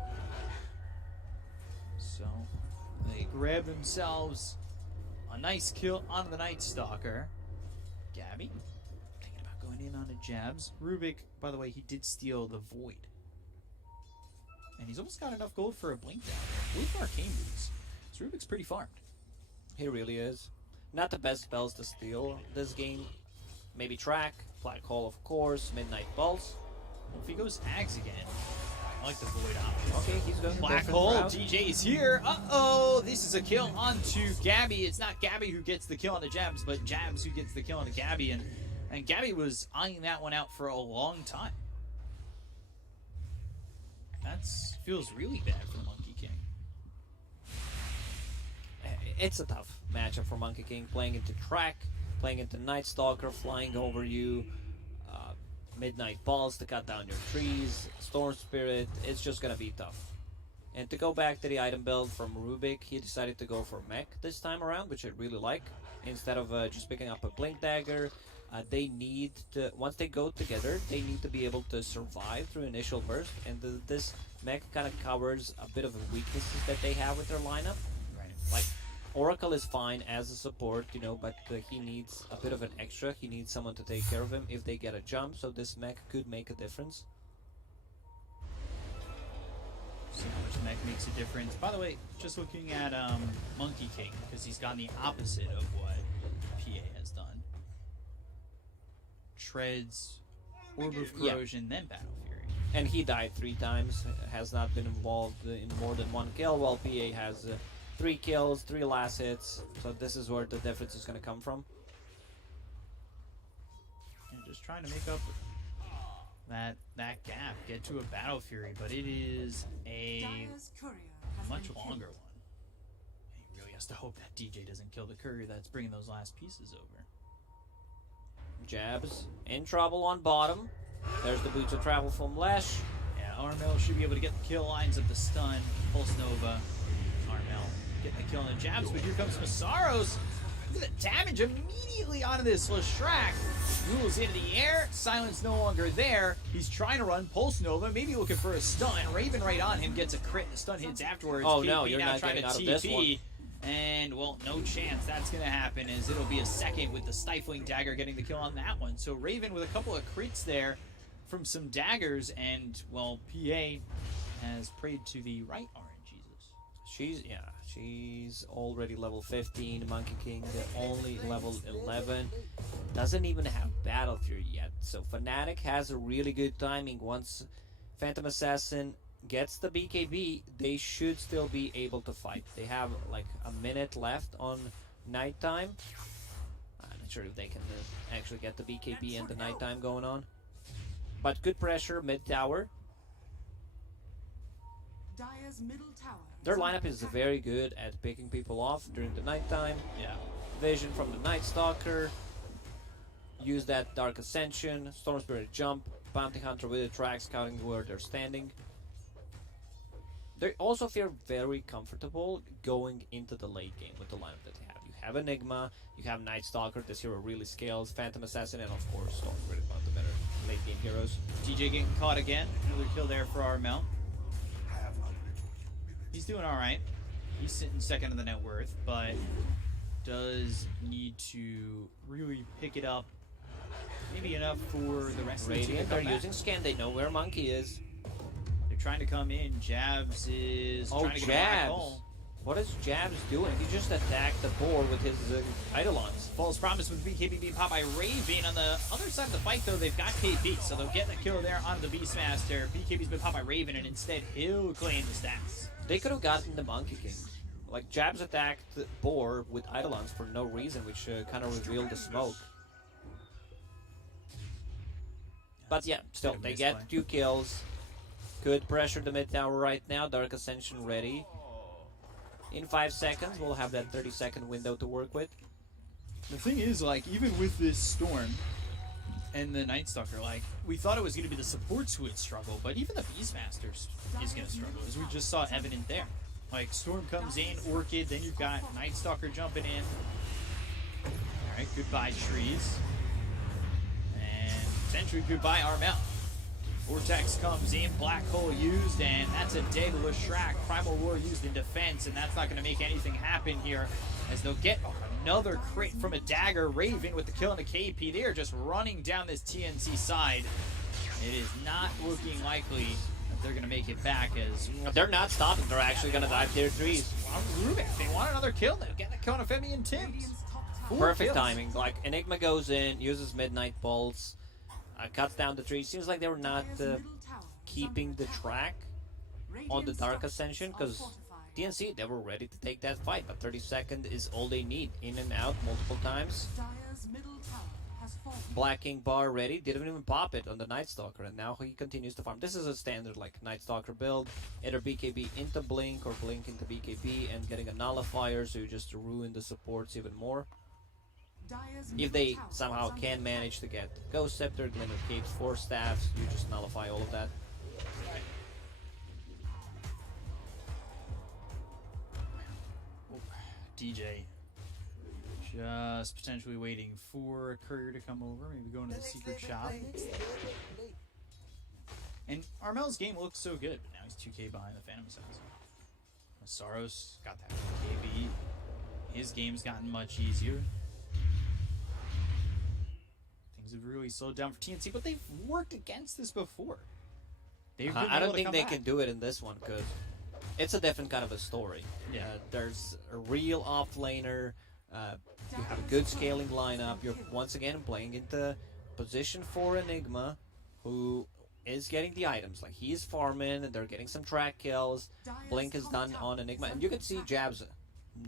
So they grab themselves a nice kill onto the Night Stalker. Gabby thinking about going in on a jabs. Rubik, by the way, he did steal the Void. And he's almost got enough gold for a Blink Dagger with Arcane Boots. So Rubik's pretty farmed. He really is. Not the best spells to steal this game. Maybe Track, Black Hole of course, Midnight Pulse. Well, if he goes Ags again, I like the Void option. Okay, he's going Black Hole, DJ's here. Uh-oh, this is a kill onto Gabby. It's not Gabby who gets the kill on the Jabs, but Jabs who gets the kill on the Gabby. And Gabby was eyeing that one out for a long time. That feels really bad for the Monkey King. It's a tough matchup for Monkey King, playing into Track, playing into Night Stalker, flying over you, Midnight Pulse to cut down your trees, Storm Spirit. It's just gonna be tough. And to go back to the item build from Rubik, he decided to go for Mech this time around, which I really like. Instead of just picking up a Blink Dagger, they need to, once they go together, they need to be able to survive through initial burst, and this Mech kind of covers a bit of the weaknesses that they have with their lineup. Right. Like, Oracle is fine as a support, you know, but he needs a bit of an extra. He needs someone to take care of him if they get a jump, so this Mech could make a difference. See how much Mech makes a difference. By the way, just looking at Monkey King, because he's gone the opposite of what PA has done. Treads, Orb of Corrosion, then Battle Fury. And he died 3 times, has not been involved in more than 1 kill, while PA has 3 kills, 3 last hits. So this is where the difference is going to come from. And just trying to make up that gap, get to a Battle Fury, but it is a much longer one. He really has to hope that DJ doesn't kill the courier that's bringing those last pieces over. Jabs in trouble on bottom. There's the Boots of Travel from Lesh. Yeah, Armel should be able to get the kill, lines up the stun. Pulse Nova. Armel getting the kill on the Jabs, but here comes Masaros. Look at the damage immediately onto this Leshrac. Rules into the air. Silence no longer there. He's trying to run Pulse Nova, maybe looking for a stun. Raven right on him gets a crit. The stun hits afterwards. Oh KP no, you're now not trying getting to out of this one. TP. And, well, no chance that's going to happen, as it'll be a second with the Stifling Dagger getting the kill on that one. So Raven with a couple of crits there from some daggers, and, well, PA has prayed to the right RNGesus. She's already level 15. Monkey King only level 11. Doesn't even have Battle Fury yet. So Fnatic has a really good timing. Once Phantom Assassin gets the BKB, they should still be able to fight. They have like a minute left on nighttime. I'm not sure if they can actually get the BKB and the nighttime going on. But good pressure mid tower. Dire's middle tower. Their lineup is very good at picking people off during the nighttime. Yeah. Vision from the Night Stalker. Use that Dark Ascension. Storm Spirit jump. Bounty Hunter with the tracks, scouting where they're standing. They also feel very comfortable going into the late game with the lineup that they have. You have Enigma, you have Night Stalker, this hero really scales, Phantom Assassin, and of course Storm Spirit is one of the better late game heroes. DJ getting caught again. Another kill there for Armel. He's doing all right. He's sitting second in the net worth, but does need to really pick it up. Maybe enough for the rest of the team to Radiant come are back. using scan. They know where Monkey is. They're trying to come in. Jabs is trying to get a black Jabs. hole. What is Jabs doing? He just attacked the board with his Eidolons. False promise with BKB being popped by Raven. On the other side of the fight, though, they've got KP, so they'll get the kill there on the Beastmaster. BKB's been popped by Raven, and instead he'll claim the stats. They could have gotten the Monkey King. Like, Jabs attacked the board with Eidolons for no reason, which kind of revealed the smoke. But yeah, still, they get 2 kills. Good pressure the mid tower right now. Dark Ascension ready. In 5 seconds, we'll have that 30-second window to work with. The thing is, like, even with this Storm and the Night Stalker, like, we thought it was going to be the supports who would struggle, but even the Beastmaster is going to struggle, as we just saw evident there. Like, Storm comes in, Orchid, then you've got Night Stalker jumping in. Alright, goodbye trees. And Sentry goodbye Armel. Vortex comes in, Black Hole used, and that's a dead Leshrac. Primal Roar used in defense, and that's not going to make anything happen here, as they'll get another crit from a Dagger. Raven with the kill and a KP. They are just running down this TNC side. It is not looking likely that they're going to make it back, as They're not stopping. They're actually going to dive tier 3s. Rubik, they want another kill. They're getting a kill on Femi and Tims. Perfect timing. Like, Enigma goes in, uses Midnight Bolts, cuts down the tree. Seems like they were not keeping the track on the Dark Ascension, because TNC, they were ready to take that fight, but 30 seconds is all they need. In and out multiple times. Black King bar ready, didn't even pop it on the Night Stalker, and now he continues to farm. This is a standard like Night Stalker build, either BKB into Blink or Blink into BKB and getting a nullifier, so you just ruin the supports even more. If they somehow can manage to get Ghost Scepter, Glimmer Capes, 4 staffs, you just nullify all of that. DJ just potentially waiting for a courier to come over, maybe go into the secret shop. And Armel's game looks so good, but now he's 2k behind the Phantom Assassin. Saros got that KB. His game's gotten much easier. Things have really slowed down for TNC, but they've worked against this before. I don't think they can do it in this one, because it's a different kind of a story. Yeah. There's a real off-laner, you have a good scaling lineup, you're once again playing into position for Enigma, who is getting the items. Like, he's farming, and they're getting some track kills, Blink is done on Enigma, and you can see Jabs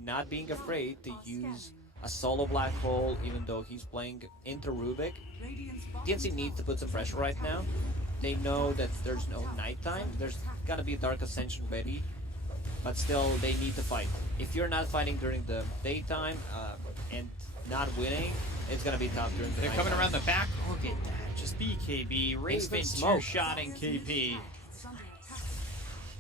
not being afraid to use a solo Black Hole, even though he's playing into Rubik. TNC needs to put some pressure right now. They know that there's no nighttime, there's gonna be a Dark Ascension ready, but still they need to fight. If you're not fighting during the daytime and not winning, it's gonna be tough during the They're nighttime. coming around the back. Look at that. Just BKB. Raven two-shotting KP.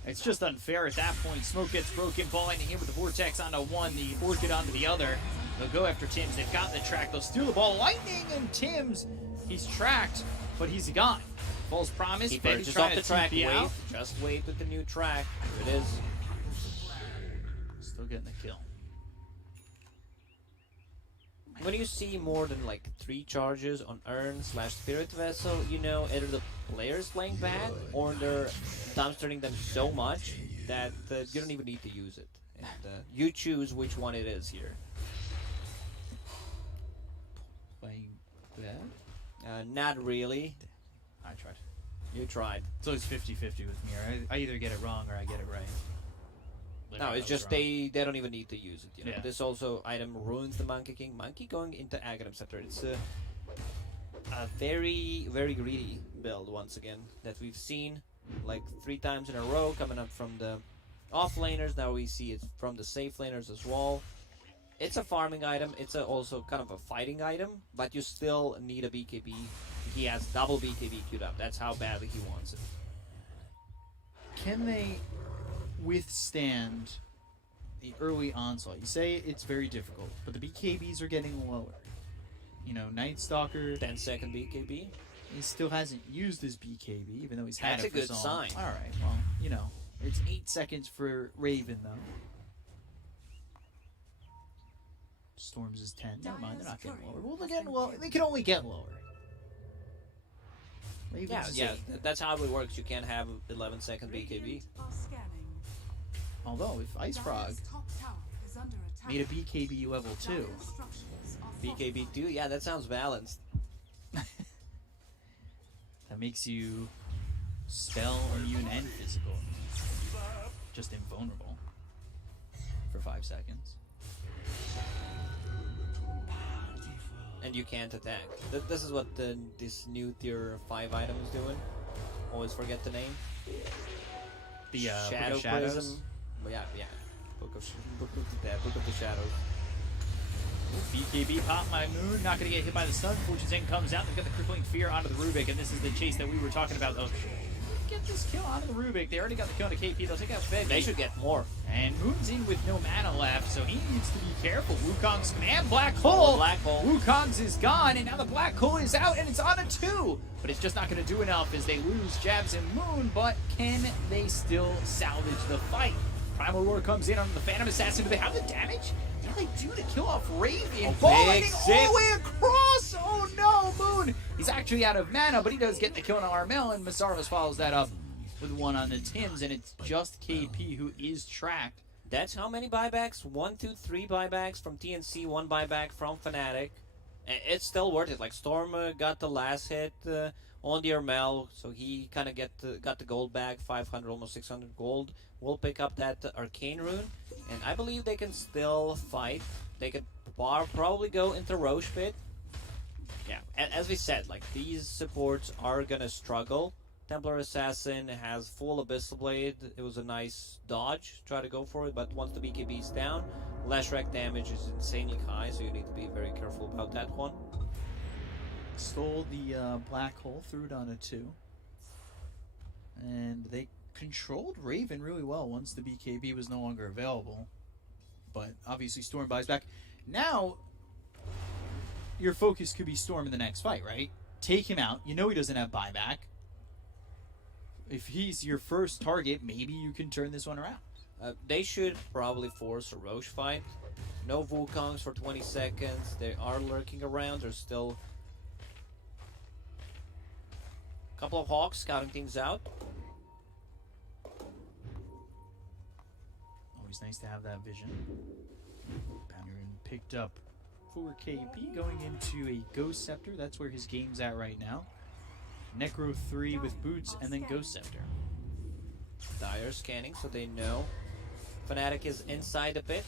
It's just unfair at that point. Smoke gets broken. Ball lightning here with the Vortex onto one, the Orchid onto the other. They'll go after Tims. They've got the track. They'll steal the ball. Lightning and Tims. He's tracked, but he's gone. False promise. He Betty purchased trying off the to track. TP Wait, out. just wait with the new track. Here it is. Still getting the kill. When you see more than like 3 charges on Urn/Spirit Vessel, you know either the player's playing bad or they're dumpstering them so much that you don't even need to use it. And you choose which one it is here. Playing bad? Not really. I tried. You tried. It's always 50-50 with me. I either get it wrong or I get it right. No, it's just they don't even need to use it. You know? Yeah. This also item ruins the Monkey King. Monkey going into Aghanim Scepter. It's a very, very greedy build once again that we've seen like 3 times in a row coming up from the off laners. Now we see it from the safe laners as well. It's a farming item. It's also kind of a fighting item, but you still need a BKB. He has double BKB queued up. That's how badly he wants it. Can they withstand the early onslaught? You say it's very difficult, but the BKBs are getting lower. You know, Night Stalker. 10-second BKB. He still hasn't used his BKB, even though he's had That's it a for good so sign. long. All right, well, you know, it's 8 seconds for Raven, though. Storms is 10. Never mind, they're not getting lower. Well, they're getting lower. They can only get lower. Ravens Yeah, is yeah, 8. that's how it works. You can't have 11-second BKB. Although, if Ice Frog made a BKB level 2, BKB 2, yeah, that sounds balanced. that makes you spell, immune, and physical. Just invulnerable for 5 seconds. And you can't attack. This is what this new tier 5 item is doing. Always forget the name. The Shadow Book of Shadows. Prism. Well, yeah. Book of the Shadows. BKB pop my moon, not going to get hit by the stun. Fortune's End comes out. They've got the Crippling Fear onto the Rubik, and this is the chase that we were talking about. Oh, get this kill onto the Rubik. They already got the kill on the KP. They'll take out Fed. They should get more. And Moon's in with no mana left, so he needs to be careful. Wukong's command, Black Hole. Black Hole. Wukong's is gone, and now the Black Hole is out, and it's on a 2. But it's just not going to do enough as they lose Jabs and Moon, but can they still salvage the fight? Primal Roar comes in on the Phantom Assassin. Do they have the damage? Yeah, they do to kill off Raven. Ball lightning all the way across. Oh no, Moon. He's actually out of mana, but he does get the kill on Armel, and Masaros follows that up with one on the Tims, and it's just KP who is tracked. That's how many buybacks? 1, 2, 3 buybacks from TNC, 1 buyback from Fnatic. It's still worth it. Like Storm got the last hit on the Armel, so he kind of got the gold back, 500, almost 600 gold. We'll pick up that Arcane Rune, and I believe they can still fight. They could probably go into Roche Pit. Yeah, as we said, like these supports are gonna struggle. Templar Assassin has full Abyssal Blade. It was a nice dodge, try to go for it, but once the BKB is down, Leshrac damage is insanely high, so you need to be very careful about that one. Stole the Black Hole, threw it on a 2. And they controlled Raven really well once the BKB was no longer available. But obviously Storm buys back. Now, your focus could be Storm in the next fight, right? Take him out. You know he doesn't have buyback. If he's your first target, maybe you can turn this one around. They should probably force a Roche fight. No Wukongs for 20 seconds. They are lurking around. There's still a couple of Hawks scouting things out. Always nice to have that vision. Banner picked up for KP going into a Ghost Scepter. That's where his game's at right now. Necro 3 with boots and then Ghost Scepter. Dire scanning, so they know Fnatic is inside the pit.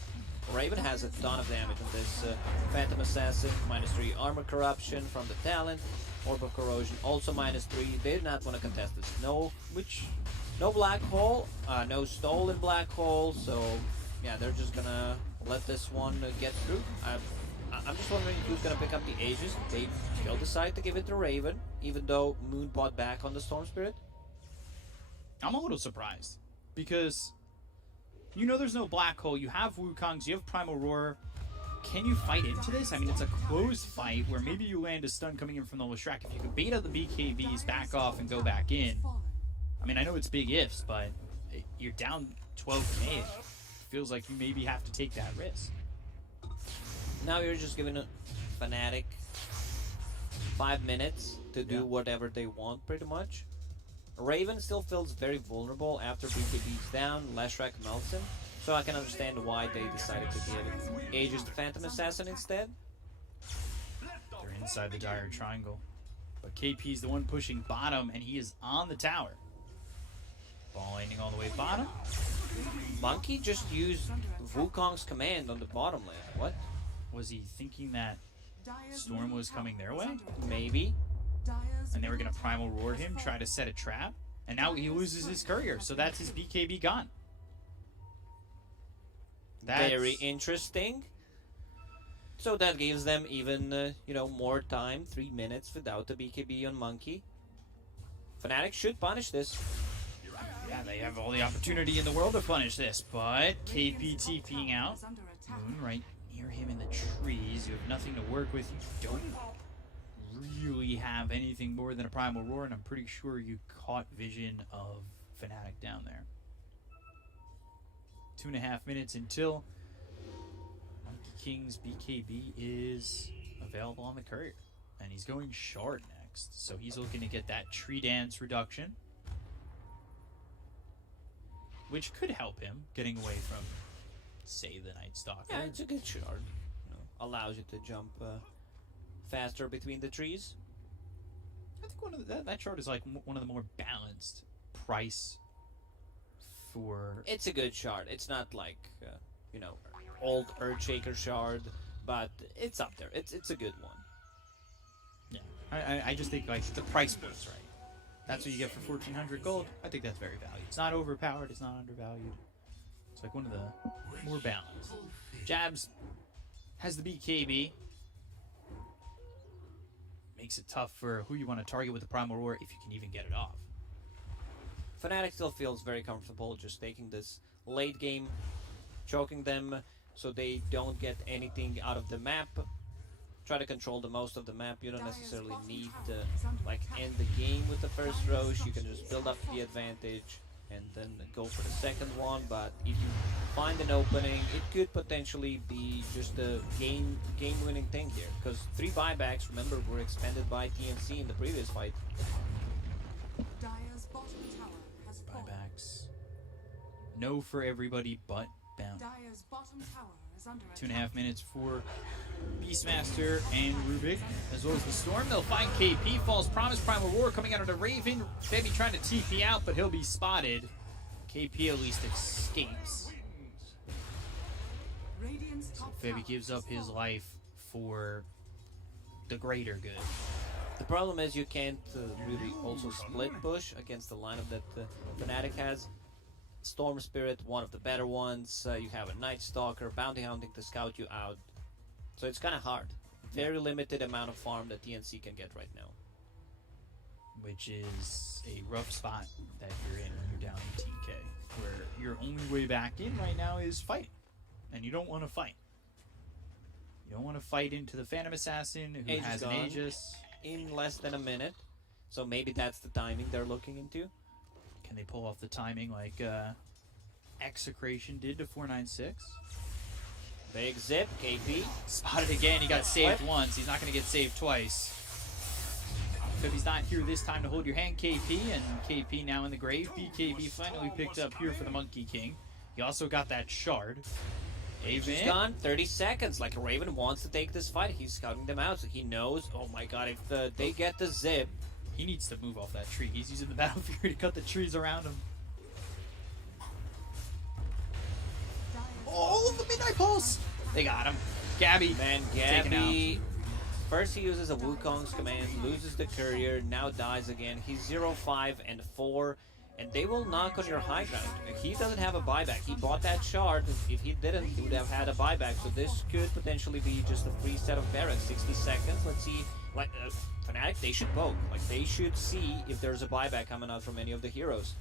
Raven has a ton of damage on this Phantom Assassin. -3 armor corruption from the talent. Orb of Corrosion also -3. They do not want to contest this. No Black Hole, no stolen Black Hole. So yeah, they're just gonna let this one get through. I'm just wondering who's gonna pick up the Aegis. They still decide to give it to Raven, even though Moon bought back on the Storm Spirit. I'm a little surprised because you know there's no Black Hole. You have Wukongs, you have Primal Roar. Can you fight into this? I mean, it's a close fight where maybe you land a stun coming in from the Leshrac. If you could bait out the BKBs, back off, and go back in. I mean, I know it's big ifs, but you're down 12k. It feels like you maybe have to take that risk. Now you're just giving Fnatic 5 minutes to do whatever they want, pretty much. Raven still feels very vulnerable after BKB's down. Leshrac melts him, so I can understand why they decided to give Aegis to Phantom Assassin instead. They're inside the Dire Triangle, but KP's the one pushing bottom, and he is on the tower. Ball landing all the way bottom. Monkey just used Wukong's command on the bottom lane. What? Was he thinking that Storm was coming their way? Maybe. And they were going to Primal Roar him, try to set a trap. And now he loses his courier, so that's his BKB gone. Very interesting. So that gives them even, more time. 3 minutes without the BKB on Monkey. Fnatic should punish this. Yeah, they have all the opportunity in the world to punish this, but KP TPing out. Moon right near him in the trees. You have nothing to work with. You don't really have anything more than a Primal Roar, and I'm pretty sure you caught vision of Fnatic down there. 2.5 minutes until Monkey King's BKB is available on the courier. And he's going Shard next, so he's looking to get that Tree Dance reduction, which could help him getting away from, say, the Night Stalker. Yeah, it's a good shard. You know, allows you to jump faster between the trees. I think one of that shard is like one of the more balanced price for. It's a good shard. It's not like you know, old Earthshaker shard, but it's up there. It's a good one. Yeah, I just think like the price point's right. That's what you get for 1,400 gold. I think that's very valued. It's not overpowered. It's not undervalued. It's like one of the more balanced. Jabs has the BKB. Makes it tough for who you want to target with the Primal Roar if you can even get it off. Fnatic still feels very comfortable just taking this late game, choking them so they don't get anything out of the map. Try to control the most of the map. You don't necessarily need to like end the game with the first Roche. You can just build up the advantage and then go for the second one. But if you find an opening, it could potentially be just a game-winning thing here. Because 3 buybacks, remember, were expended by TNC in the previous fight. Dire's bottom tower has fallen. Buybacks. No for everybody but Bound. Dire's bottom tower is under 2.5 minutes for Beastmaster and Rubik, as well as the Storm. They'll find KP. False Promise. Primal Roar coming out of the Raven. Baby trying to TP out, but he'll be spotted. KP at least escapes. Radiant's top Baby tower gives up has his fallen. life for the greater good. The problem is you can't really also split push against the lineup that Fnatic has. Storm Spirit, one of the better ones. You have a Night Stalker, Bounty Hunting to scout you out. So it's kind of hard. Very limited amount of farm that TNC can get right now. Which is a rough spot that you're in when you're down 18k, where your only way back in right now is fighting, and you don't want to fight. You don't want to fight into the Phantom Assassin who Aegis has an gone. Aegis. In less than a minute. So maybe that's the timing they're looking into. Can they pull off the timing like Execration did to 496? Big zip, KP. Spotted again. He got saved once. He's not going to get saved twice. So if he's not here this time to hold your hand, KP, and KP now in the grave. BKB finally picked up here for the Monkey King. He also got that shard. He's Raven. gone. 30 seconds. Like Raven wants to take this fight. He's scouting them out, so he knows. Oh my god, if they get the zip. He needs to move off that tree. He's using the Battle Fury to cut the trees around him. Oh, the Midnight Pulse! They got him. Gabby. Man, taken Gabby. First he uses a Wukong's command, loses the courier, now dies again. He's 0-5 and 4, and they will knock on your high ground. He doesn't have a buyback. He bought that shard. If he didn't, he would have had a buyback. So this could potentially be just a free set of barracks. 60 seconds. Let's see. Like Fnatic, they should poke. Like they should see if there's a buyback coming out from any of the heroes.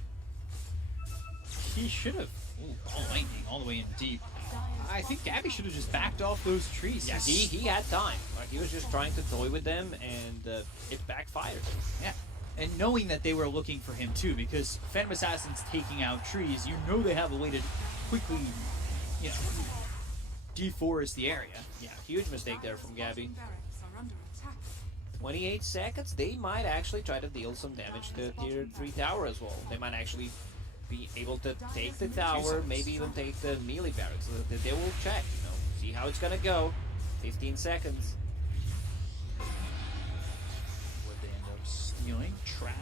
He should have. Ooh, ball lightning all the way in deep. I think Gabby should have just backed off those trees. Yeah, he had time. Like he was just trying to toy with them, and it backfired. Yeah. And knowing that they were looking for him too, because Phantom Assassin's taking out trees, you know they have a way to quickly, you know, deforest the area. Yeah, huge mistake there from Gabby. Barracks are under attack. 28 seconds. They might actually try to deal some damage to tier 3 tower as well. They might actually be able to take the tower, maybe even take the melee barracks. So they will check, you know, see how it's gonna go. 15 seconds. Would they end up stealing? Track.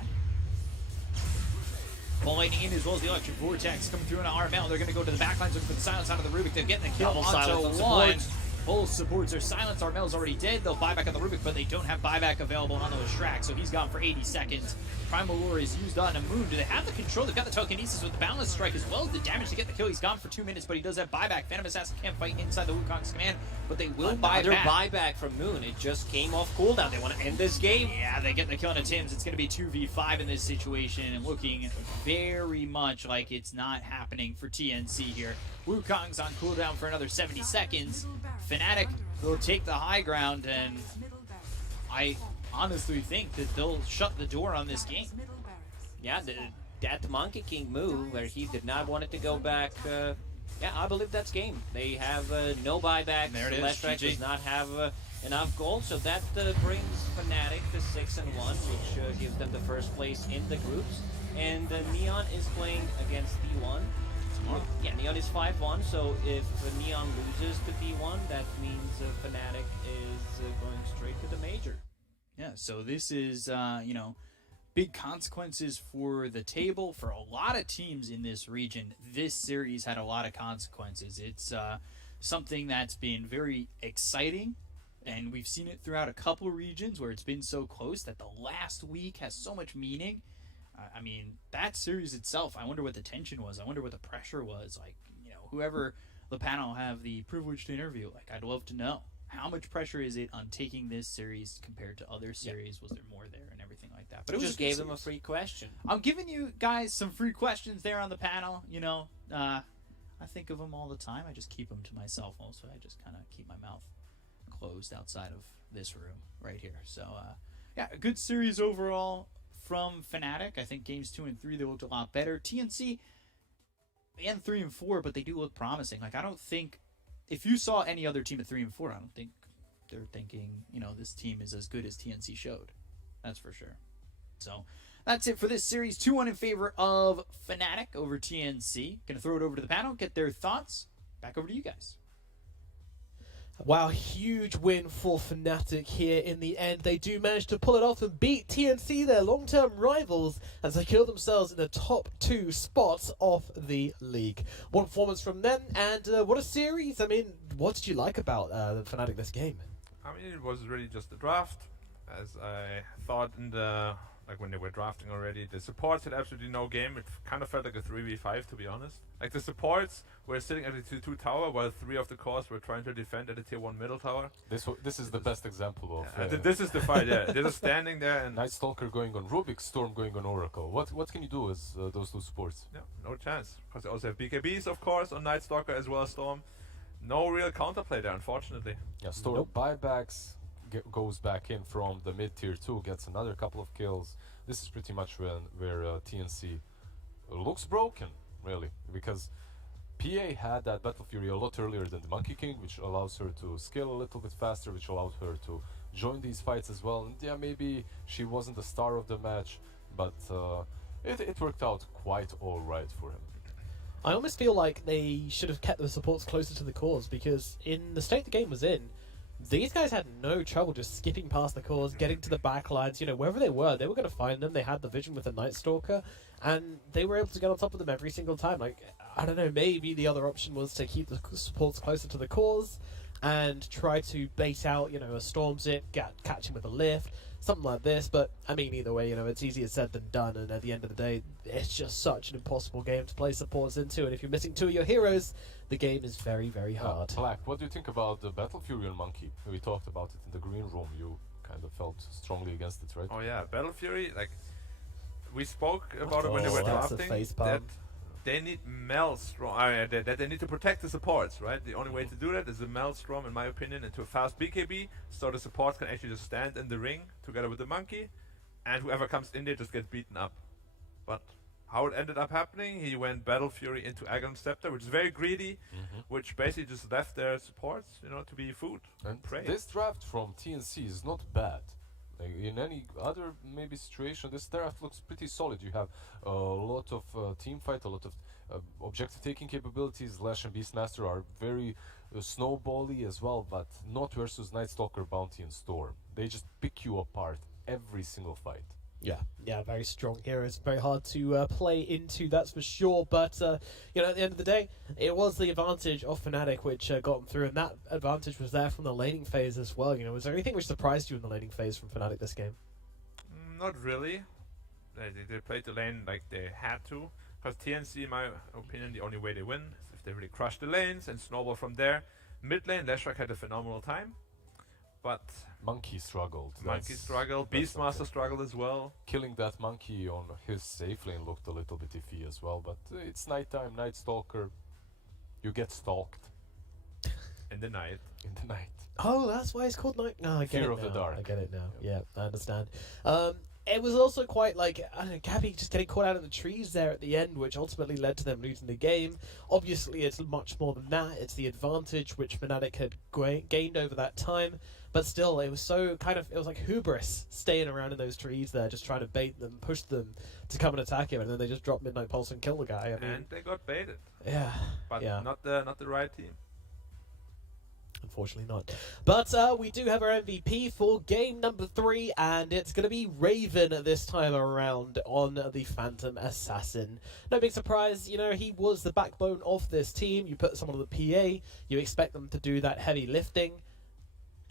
Ball lightning in as well as the electric vortex coming through into RML. They're going to go to the backlines looking for the silence out of the Rubik. They're getting the kill Double silence onto on one. supports. Both supports are silenced. RML's already dead. They'll buy back on the Rubik, but they don't have buyback available on the Shrek, so he's gone for 80 seconds. Primal Roar is used on a Moon. Do they have the control? They've got the telekinesis with the Boundless Strike as well as the damage to get the kill. He's gone for 2 minutes, but he does have buyback. Phantom Assassin can't fight inside the Wukong's command, but they will buy Another back. buyback from Moon. It just came off cooldown. They want to end this game. Yeah, they get the kill on the Tims. It's going to be 2v5 in this situation, and looking very much like it's not happening for TNC here. Wukong's on cooldown for another 70 seconds. Fnatic will take the high ground, and Middle barracks. honestly think that they'll shut the door on this game. Dire's middle barracks. Yeah, that Monkey King move where he did not want it to go back. Yeah, I believe that's game. They have no buybacks. There it is, Leshrac GG. does not have enough gold, so that brings Fnatic to 6-1, which gives them the first place in the groups. And Neon is playing against D1. Yeah, Neon is 5-1, so if Neon loses to D1, that means Fnatic is going straight to the major. Yeah, so this is, big consequences for the table. For a lot of teams in this region, this series had a lot of consequences. It's something that's been very exciting, and we've seen it throughout a couple regions where it's been so close that the last week has so much meaning. I mean, that series itself, I wonder what the tension was. I wonder what the pressure was. Like, whoever the panel have the privilege to interview, like, I'd love to know. How much pressure is it on taking this series compared to other series? Was there more there and everything like that? But it was Just a good gave them a series. free question. I'm giving you guys some free questions there on the panel. I think of them all the time. I just keep them to myself also. I just kind of keep my mouth closed outside of this room right here. So, yeah, a good series overall from Fnatic. I think games 2 and 3, they looked a lot better. TNC and 3 and 4, but they do look promising. Like, I don't think, if you saw any other team at 3 and 4, I don't think they're thinking, this team is as good as TNC showed. That's for sure. So that's it for this series. 2-1 in favor of Fnatic over TNC. Gonna throw it over to the panel, get their thoughts. Back over to you guys. Wow, huge win for Fnatic here in the end. They do manage to pull it off and beat TNC, their long-term rivals, and secure themselves in the top 2 spots of the league. One performance from them, and what a series. I mean, what did you like about Fnatic this game? I mean, it was really just a draft, as I thought in the when they were drafting already. The supports had absolutely no game. It kind of felt like a 3v5, to be honest. Like, the supports were sitting at the tier 2 tower, while 3 of the cores were trying to defend at the tier 1 middle tower. This is the best example of. This is the fight. Yeah, they're just standing there and. Night Stalker going on Rubik, Storm going on Oracle. What can you do as those two supports? Yeah, no chance. Because they also have BKBs, of course, on Night Stalker as well as Storm. No real counterplay there, unfortunately. Yeah, Storm buybacks, goes back in from the mid tier 2, gets another couple of kills. This is pretty much where TNC looks broken, really, because PA had that Battle Fury a lot earlier than the Monkey King, which allows her to scale a little bit faster, which allowed her to join these fights as well. And yeah, maybe she wasn't the star of the match, but it worked out quite alright for him. I almost feel like they should have kept the supports closer to the cores, because in the state the game was in, these guys had no trouble just skipping past the cores, getting to the backlines. Wherever they were going to find them. They had the vision with the Night Stalker, and they were able to get on top of them every single time. Like, I don't know, maybe the other option was to keep the supports closer to the cores and try to bait out, a Storm Zip, catch him with a lift, something like this. But, I mean, either way, it's easier said than done, and at the end of the day, it's just such an impossible game to play supports into, and if you're missing 2 of your heroes, the game is very, very hard. Black, what do you think about the Battle Fury on Monkey? We talked about it in the green room. You kind of felt strongly against it, right? Oh yeah, Battle Fury, like, we spoke about it when they were that's a drafting, facepalm. that they need Maelstrom, that they need to protect the supports, right? The only way to do that is a Maelstrom, in my opinion, into a fast BKB, so the supports can actually just stand in the ring together with the Monkey, and whoever comes in there just gets beaten up. But how it ended up happening, he went Battle Fury into Agon Scepter, which is very greedy, which basically just left their supports, to be food and prey. This draft from TNC is not bad. Like, in any other maybe situation, this draft looks pretty solid. You have a lot of team fight, a lot of objective taking capabilities. Lash and Beastmaster are very snowbally as well, but not versus Night Stalker, Bounty, and Storm. They just pick you apart every single fight. Yeah, very strong heroes. Very hard to play into, that's for sure. But, at the end of the day, it was the advantage of Fnatic which got them through, and that advantage was there from the laning phase as well. Was there anything which surprised you in the laning phase from Fnatic this game? Not really. They played the lane like they had to, because TNC, in my opinion, the only way they win is if they really crush the lanes and snowball from there. Mid lane, Leshrac had a phenomenal time, but Monkey struggled. Monkey struggled, Beastmaster struggled as well. Killing that Monkey on his safe lane looked a little bit iffy as well, but it's nighttime, Night Stalker, you get stalked. in the night. in the night. Oh, that's why it's called Night. No, I get Fear it of now. the dark. I get it now. Yep. Yeah, I understand. It was also quite like, I don't know, Gabby just getting caught out in the trees there at the end, which ultimately led to them losing the game. Obviously, it's much more than that. It's the advantage which Fnatic had gained over that time. But still, it was so kind of, it was like hubris staying around in those trees there, just trying to bait them, push them to come and attack him, and then they just drop Midnight Pulse and kill the guy. I mean, And they got baited. yeah. But yeah. not the right team. Unfortunately not. But we do have our MVP for game number 3, and it's going to be Raven this time around on the Phantom Assassin. No big surprise, you know, he was the backbone of this team. You put someone on the PA, you expect them to do that heavy lifting,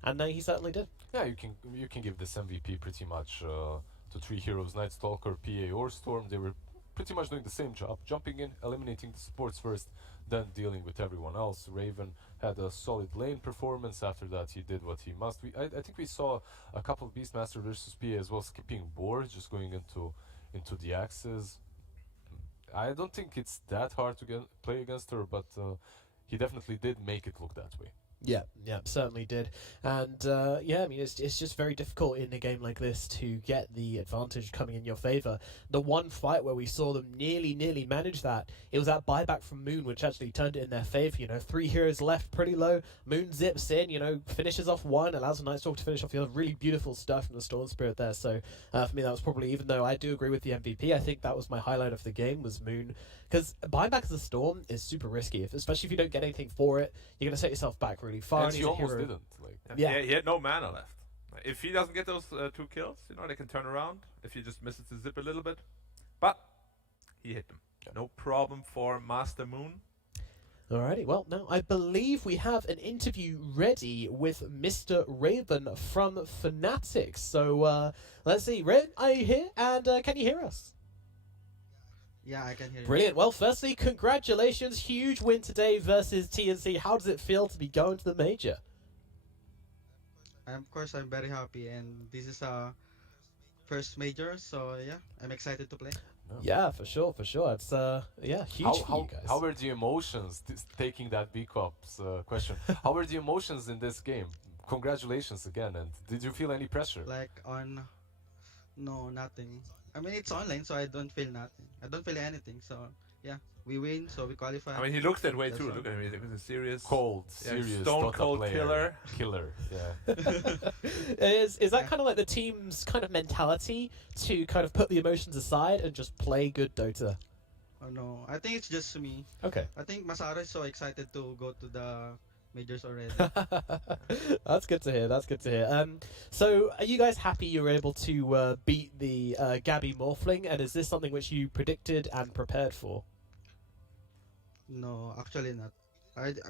and he certainly did. Yeah, you can give this MVP pretty much to 3 heroes, Night Stalker, PA, or Storm. They were pretty much doing the same job, jumping in, eliminating the supports first, then dealing with everyone else. Raven had a solid lane performance. After that, he did what he must. I think we saw a couple of Beastmaster versus PA as well, skipping boards, just going into the axes. I don't think it's that hard to play against her, but he definitely did make it look that way. Yeah, certainly did. And yeah, I mean, it's just very difficult in a game like this to get the advantage coming in your favor. The one fight where we saw them nearly manage that, it was that buyback from Moon, which actually turned it in their favor. You know, 3 heroes left, pretty low. Moon zips in, you know, finishes off one, allows the Night Stalker to finish off the other. Really beautiful stuff from the Storm Spirit there. So for me, that was probably, even though I do agree with the MVP, I think that was my highlight of the game, was Moon. Because buying back as a Storm is super risky, especially if you don't get anything for it. You're going to set yourself back really far. And he almost didn't. Yeah. He had no mana left. If he doesn't get those 2 kills, you know, they can turn around. If he just misses the zip a little bit. But he hit them. Yeah. No problem for Master Moon. Alrighty, well, now I believe we have an interview ready with Mr. Raven from Fnatic. So let's see. Raven, are you here? And can you hear us? Yeah, I can hear you. Brilliant. Well, firstly, congratulations. Huge win today versus TNC. How does it feel to be going to the major? Of course, I'm very happy, and this is a first major, so yeah, I'm excited to play. Yeah, for sure. It's yeah, huge for you guys. How were the emotions taking that B Cops question? How were the emotions in this game? Congratulations again, and did you feel any pressure? No, nothing. I mean, it's online, so I don't feel nothing. I don't feel anything, so yeah, we win, so we qualify. I mean, he looks that way That's too. all. Look at him. He's a serious, Cold, yeah, serious, stone Dota cold player. Killer, yeah. Is that kind of like the team's kind of mentality to kind of put the emotions aside and just play good Dota? Oh no, I think it's just me. Okay. I think Masaro is so excited to go to the majors already. That's good to hear. So are you guys happy you were able to beat the Gabby Morphling, and is this something which you predicted and prepared for? No, actually not.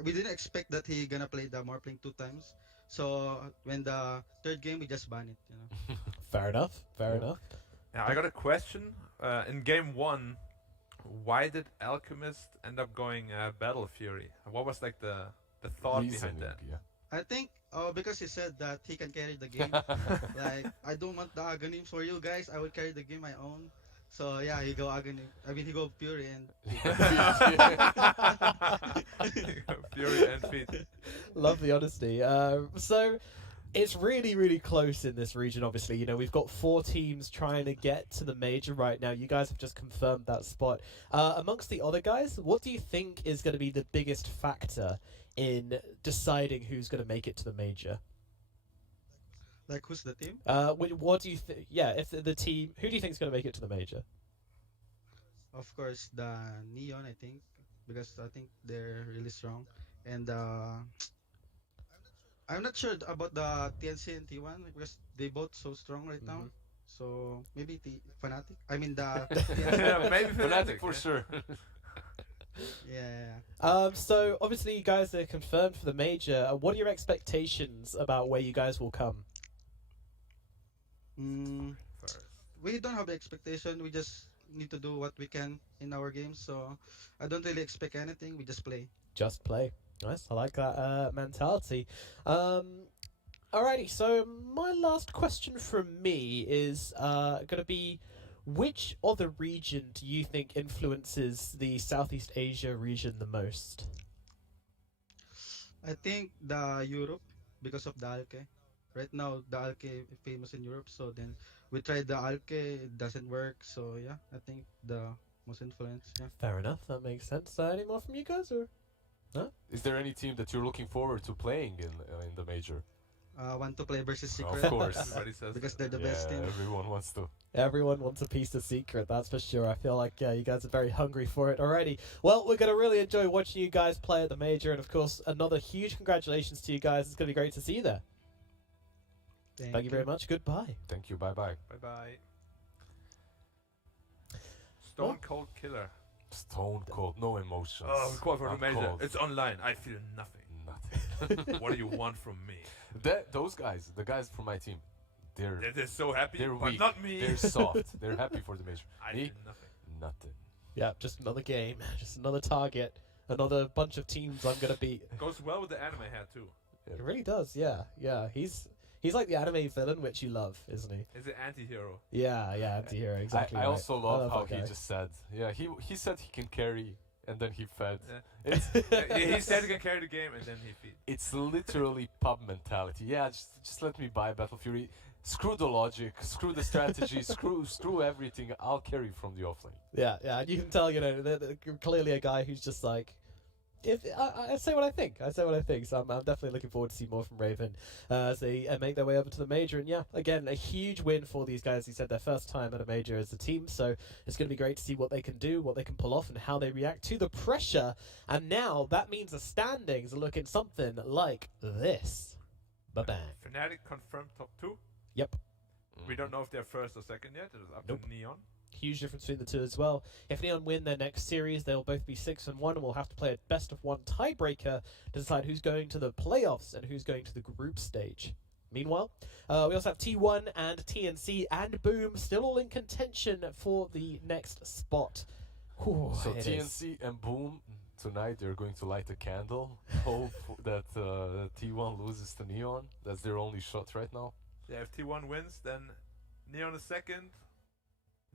We didn't expect that he gonna play the Morphling 2 times. So when the 3rd game, we just ban it. You know. Fair enough. Now, I got a question. In game 1, why did Alchemist end up going Battle Fury? What was like the thought behind that? Yeah. I think because he said that he can carry the game. Like, I don't want the Aghanim for you guys. I will carry the game my own. So yeah, he go Aghanim. I mean, he go Fury and Fury and Feet. Love the honesty. So it's really close in this region, obviously. You know, we've got 4 teams trying to get to the major right now. You guys have just confirmed that spot. Amongst the other guys, what do you think is going to be the biggest factor in deciding who's going to make it to the major? like, who's the team? What do you think? Yeah, if the team, who do you think is going to make it to the major? Of course, the Neon, I think, because I think they're really strong. And I'm not sure about the TNC and T1 because they both so strong right now. So maybe Fnatic. I mean the Yeah, maybe Fnatic for sure. yeah. So obviously you guys are confirmed for the major. What are your expectations about where you guys will come? We don't have the expectation. We just need to do what we can in our games. So I don't really expect anything. We just play. Just play. Nice. I like that mentality. Alrighty. So my last question from me is going to be, which other region do you think influences the Southeast Asia region the most? I think the Europe because of the Alke. Right now, the Alke is famous in Europe. So then we tried the Alke, it doesn't work. So yeah, I think the most influence. Yeah. Fair enough. That makes sense. Any more from you guys, or no? Is there any team that you're looking forward to playing in the major? Want to play versus Secret. Of course. Everybody says Because that. they're the best team. Everyone wants to. Everyone wants a piece of Secret, that's for sure. I feel like you guys are very hungry for it already. Well, we're going to really enjoy watching you guys play at the Major, and of course, another huge congratulations to you guys. It's going to be great to see you there. Thank you very much. Goodbye. Thank you. Bye bye. Bye bye. Stone Cold Killer. Stone cold, no emotions. Oh, we call for the I'm major. cold. It's online. I feel nothing. Nothing. What do you want from me? Those guys, the guys from my team, They're so happy, they're but weak. not me. They're soft. They're happy for the major. I Me? feel nothing. Nothing. Yeah, just another game, just another target, another bunch of teams I'm going to beat. Goes well with the anime hat too. It really does, yeah. Yeah, he's like the anime villain, which you love, isn't he? He's an anti-hero. Yeah, anti-hero, exactly. I right. also love how that he guy. just said, yeah, he said he can carry, and then he fed. Yeah. He said he can carry the game, and then he feed. It's literally pub mentality. Yeah, just let me buy Battle Fury. Screw the logic, screw the strategy, screw everything. I'll carry from the offlane. Yeah, and you can tell, they're clearly a guy who's just like, if I say what I think, So I'm definitely looking forward to see more from Raven as they make their way over to the major. And yeah, again, a huge win for these guys. He said their first time at a major as a team, so it's going to be great to see what they can do, what they can pull off, and how they react to the pressure. And now that means the standings are looking something like this. Bye-bye. Fnatic confirmed top 2. Yep. We don't know if they're first or second yet. It is up Nope. to Neon. Huge difference between the two as well. If Neon win their next series, they'll both be 6-1, and we'll have to play a best-of-1 tiebreaker to decide who's going to the playoffs and who's going to the group stage. Meanwhile, we also have T1 and TNC and Boom still all in contention for the next spot. Whew, So it TNC and Boom tonight they're going to light a candle. Hope that T1 loses to Neon. That's their only shot right now. Yeah, if T1 wins, then Neon is second.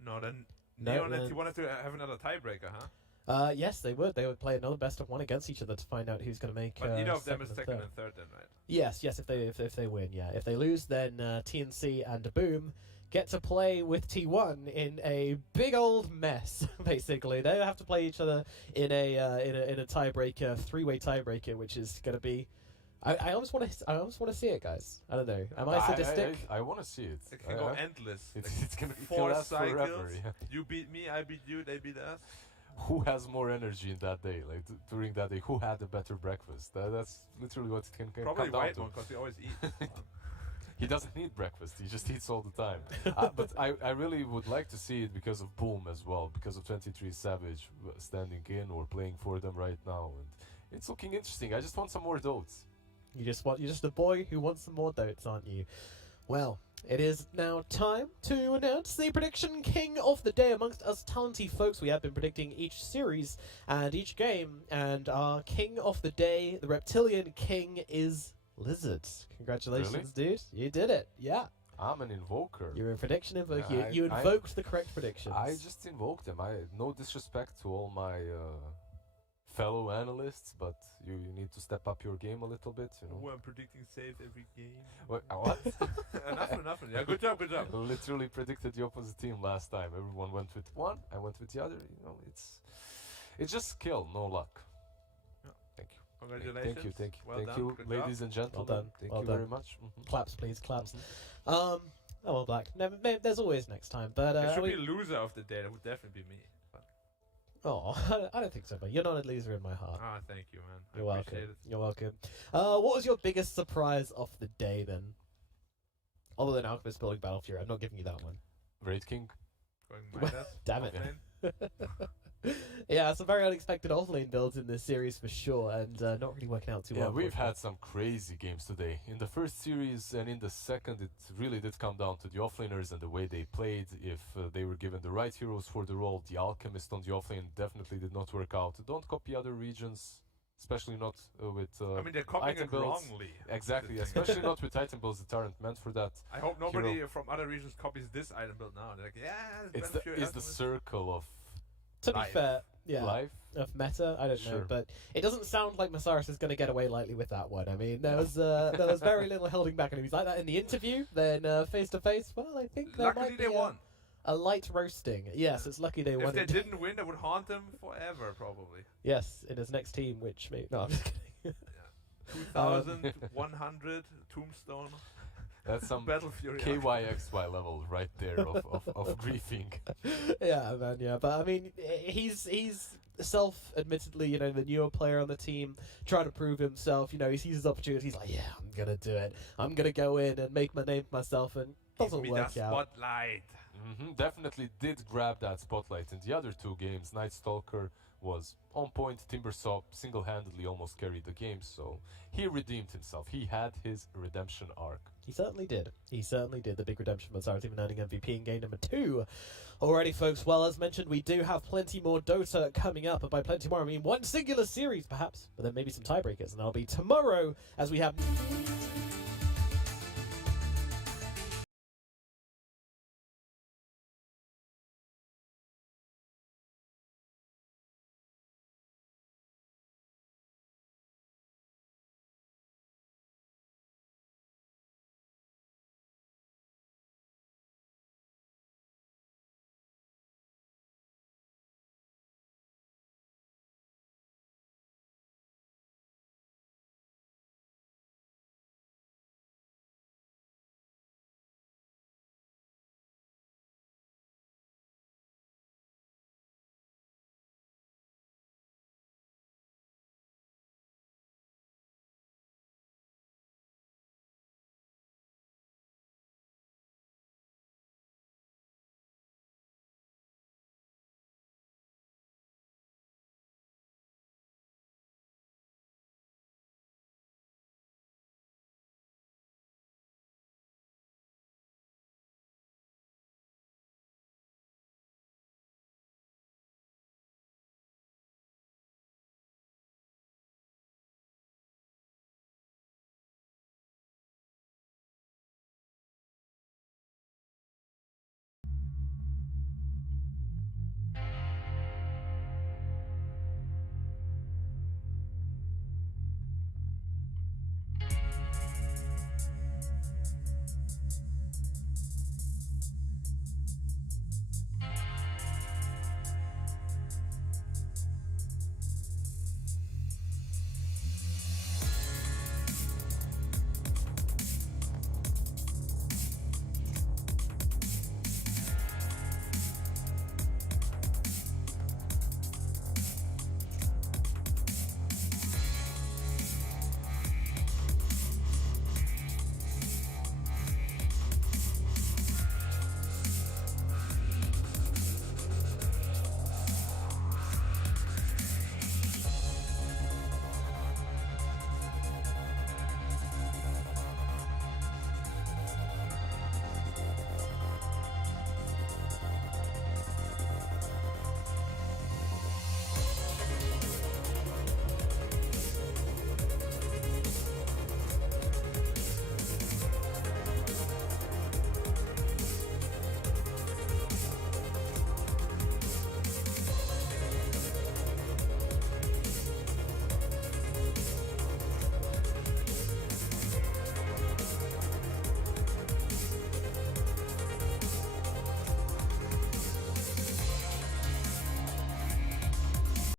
No, then No, Neon and then- T1 have to have another tiebreaker, huh? Yes, they would. They would play another best-of-1 against each other to find out who's going to make. But neither of them is and second third. and third then, right? Yes, if they win, yeah. If they lose, then TNC and Boom get to play with T1 in a big old mess. Basically, they have to play each other in a tiebreaker, 3-way tiebreaker, which is going to be. I almost want to see it, guys. I don't know. Am I sadistic? I want to see it. It can go endless. It's gonna it can Four last cycles. forever. Yeah. You beat me, I beat you, they beat us. Who has more energy in that day? Like during that day, who had the better breakfast? That's literally what it can Probably come down white to. one, because we always eat. He doesn't need breakfast. He just eats all the time. But I really would like to see it because of Boom as well, because of 23 Savage standing in or playing for them right now, and it's looking interesting. I just want some more dotes. You're just a boy who wants some more dotes, aren't you? Well, it is now time to announce the prediction king of the day amongst us talented folks. We have been predicting each series and each game, and our king of the day, the reptilian king, is Lizard. Congratulations, dude. You did it. Yeah. I'm an invoker. You're a prediction invoker. Yeah, You invoked the correct predictions. I just invoked them. No disrespect to all my fellow analysts, but you need to step up your game a little bit. Oh, I'm predicting save every game. What? Nothing. Yeah, good job. I literally predicted the opposite team last time. Everyone went with one. I went with the other. It's just skill, no luck. Yeah. Thank you. Congratulations. Thank you. Well Thank done. you, Good ladies and gentlemen. done. Thank Well you done. very much. Mhm. Claps, please, claps. Oh well, Black. There's always next time, but It should be loser of the day. That would definitely be me. But I don't think so. But you're not a loser in my heart. thank you, man. You're I welcome. appreciate it. You're welcome. What was your biggest surprise of the day then? Other than Alchemist building Battle Fury, I'm not giving you that one. Raid King. Going Midas. Damn it. Offlane. Yeah, some very unexpected offlane builds in this series for sure, and not really working out too Yeah, well. we've had some crazy games today. In the first series and in the second, it really did come down to the offlaners and the way they played. If they were given the right heroes for the role, the Alchemist on the offlane definitely did not work out. Don't copy other regions, especially not with I mean, they're copying item it builds. wrongly. Exactly, That's the thing. especially not with item builds that aren't meant for that. I hope nobody from other regions copies this item build now. They're like, yeah, It's Battlefield the Alchemist. circle of To be Life. fair, yeah. life. of meta. I don't know, Sure. but it doesn't sound like Masaris is going to get away lightly with that one. I mean, there was very little holding back, and if he's like that in the interview, then face to face, well, I think there Luckily might they be won. a light roasting. Yes, it's lucky they If won. they it. didn't win, that would haunt them forever, probably. Yes, in his next team, which may no, I'm just kidding. 2,100 Tombstone. That's some Battle Fury. KYXY level right there of griefing. Yeah, man, yeah. But I mean, he's self-admittedly, you know, the newer player on the team, trying to prove himself. You know, he sees his opportunity. He's like, yeah, I'm gonna do it. I'm gonna go in and make my name for myself, and doesn't Give me work the out. spotlight. Definitely did grab that spotlight in the other two games. Night Stalker was on point. Timbersaw single-handedly almost carried the game, so he redeemed himself. He had his redemption arc. He certainly did. He certainly did. The big redemption for Masaris, even earning MVP in game number 2. Alrighty, folks. Well, as mentioned, we do have plenty more Dota coming up, and by plenty more, I mean one singular series, perhaps, but then maybe some tiebreakers, and that'll be tomorrow as we have.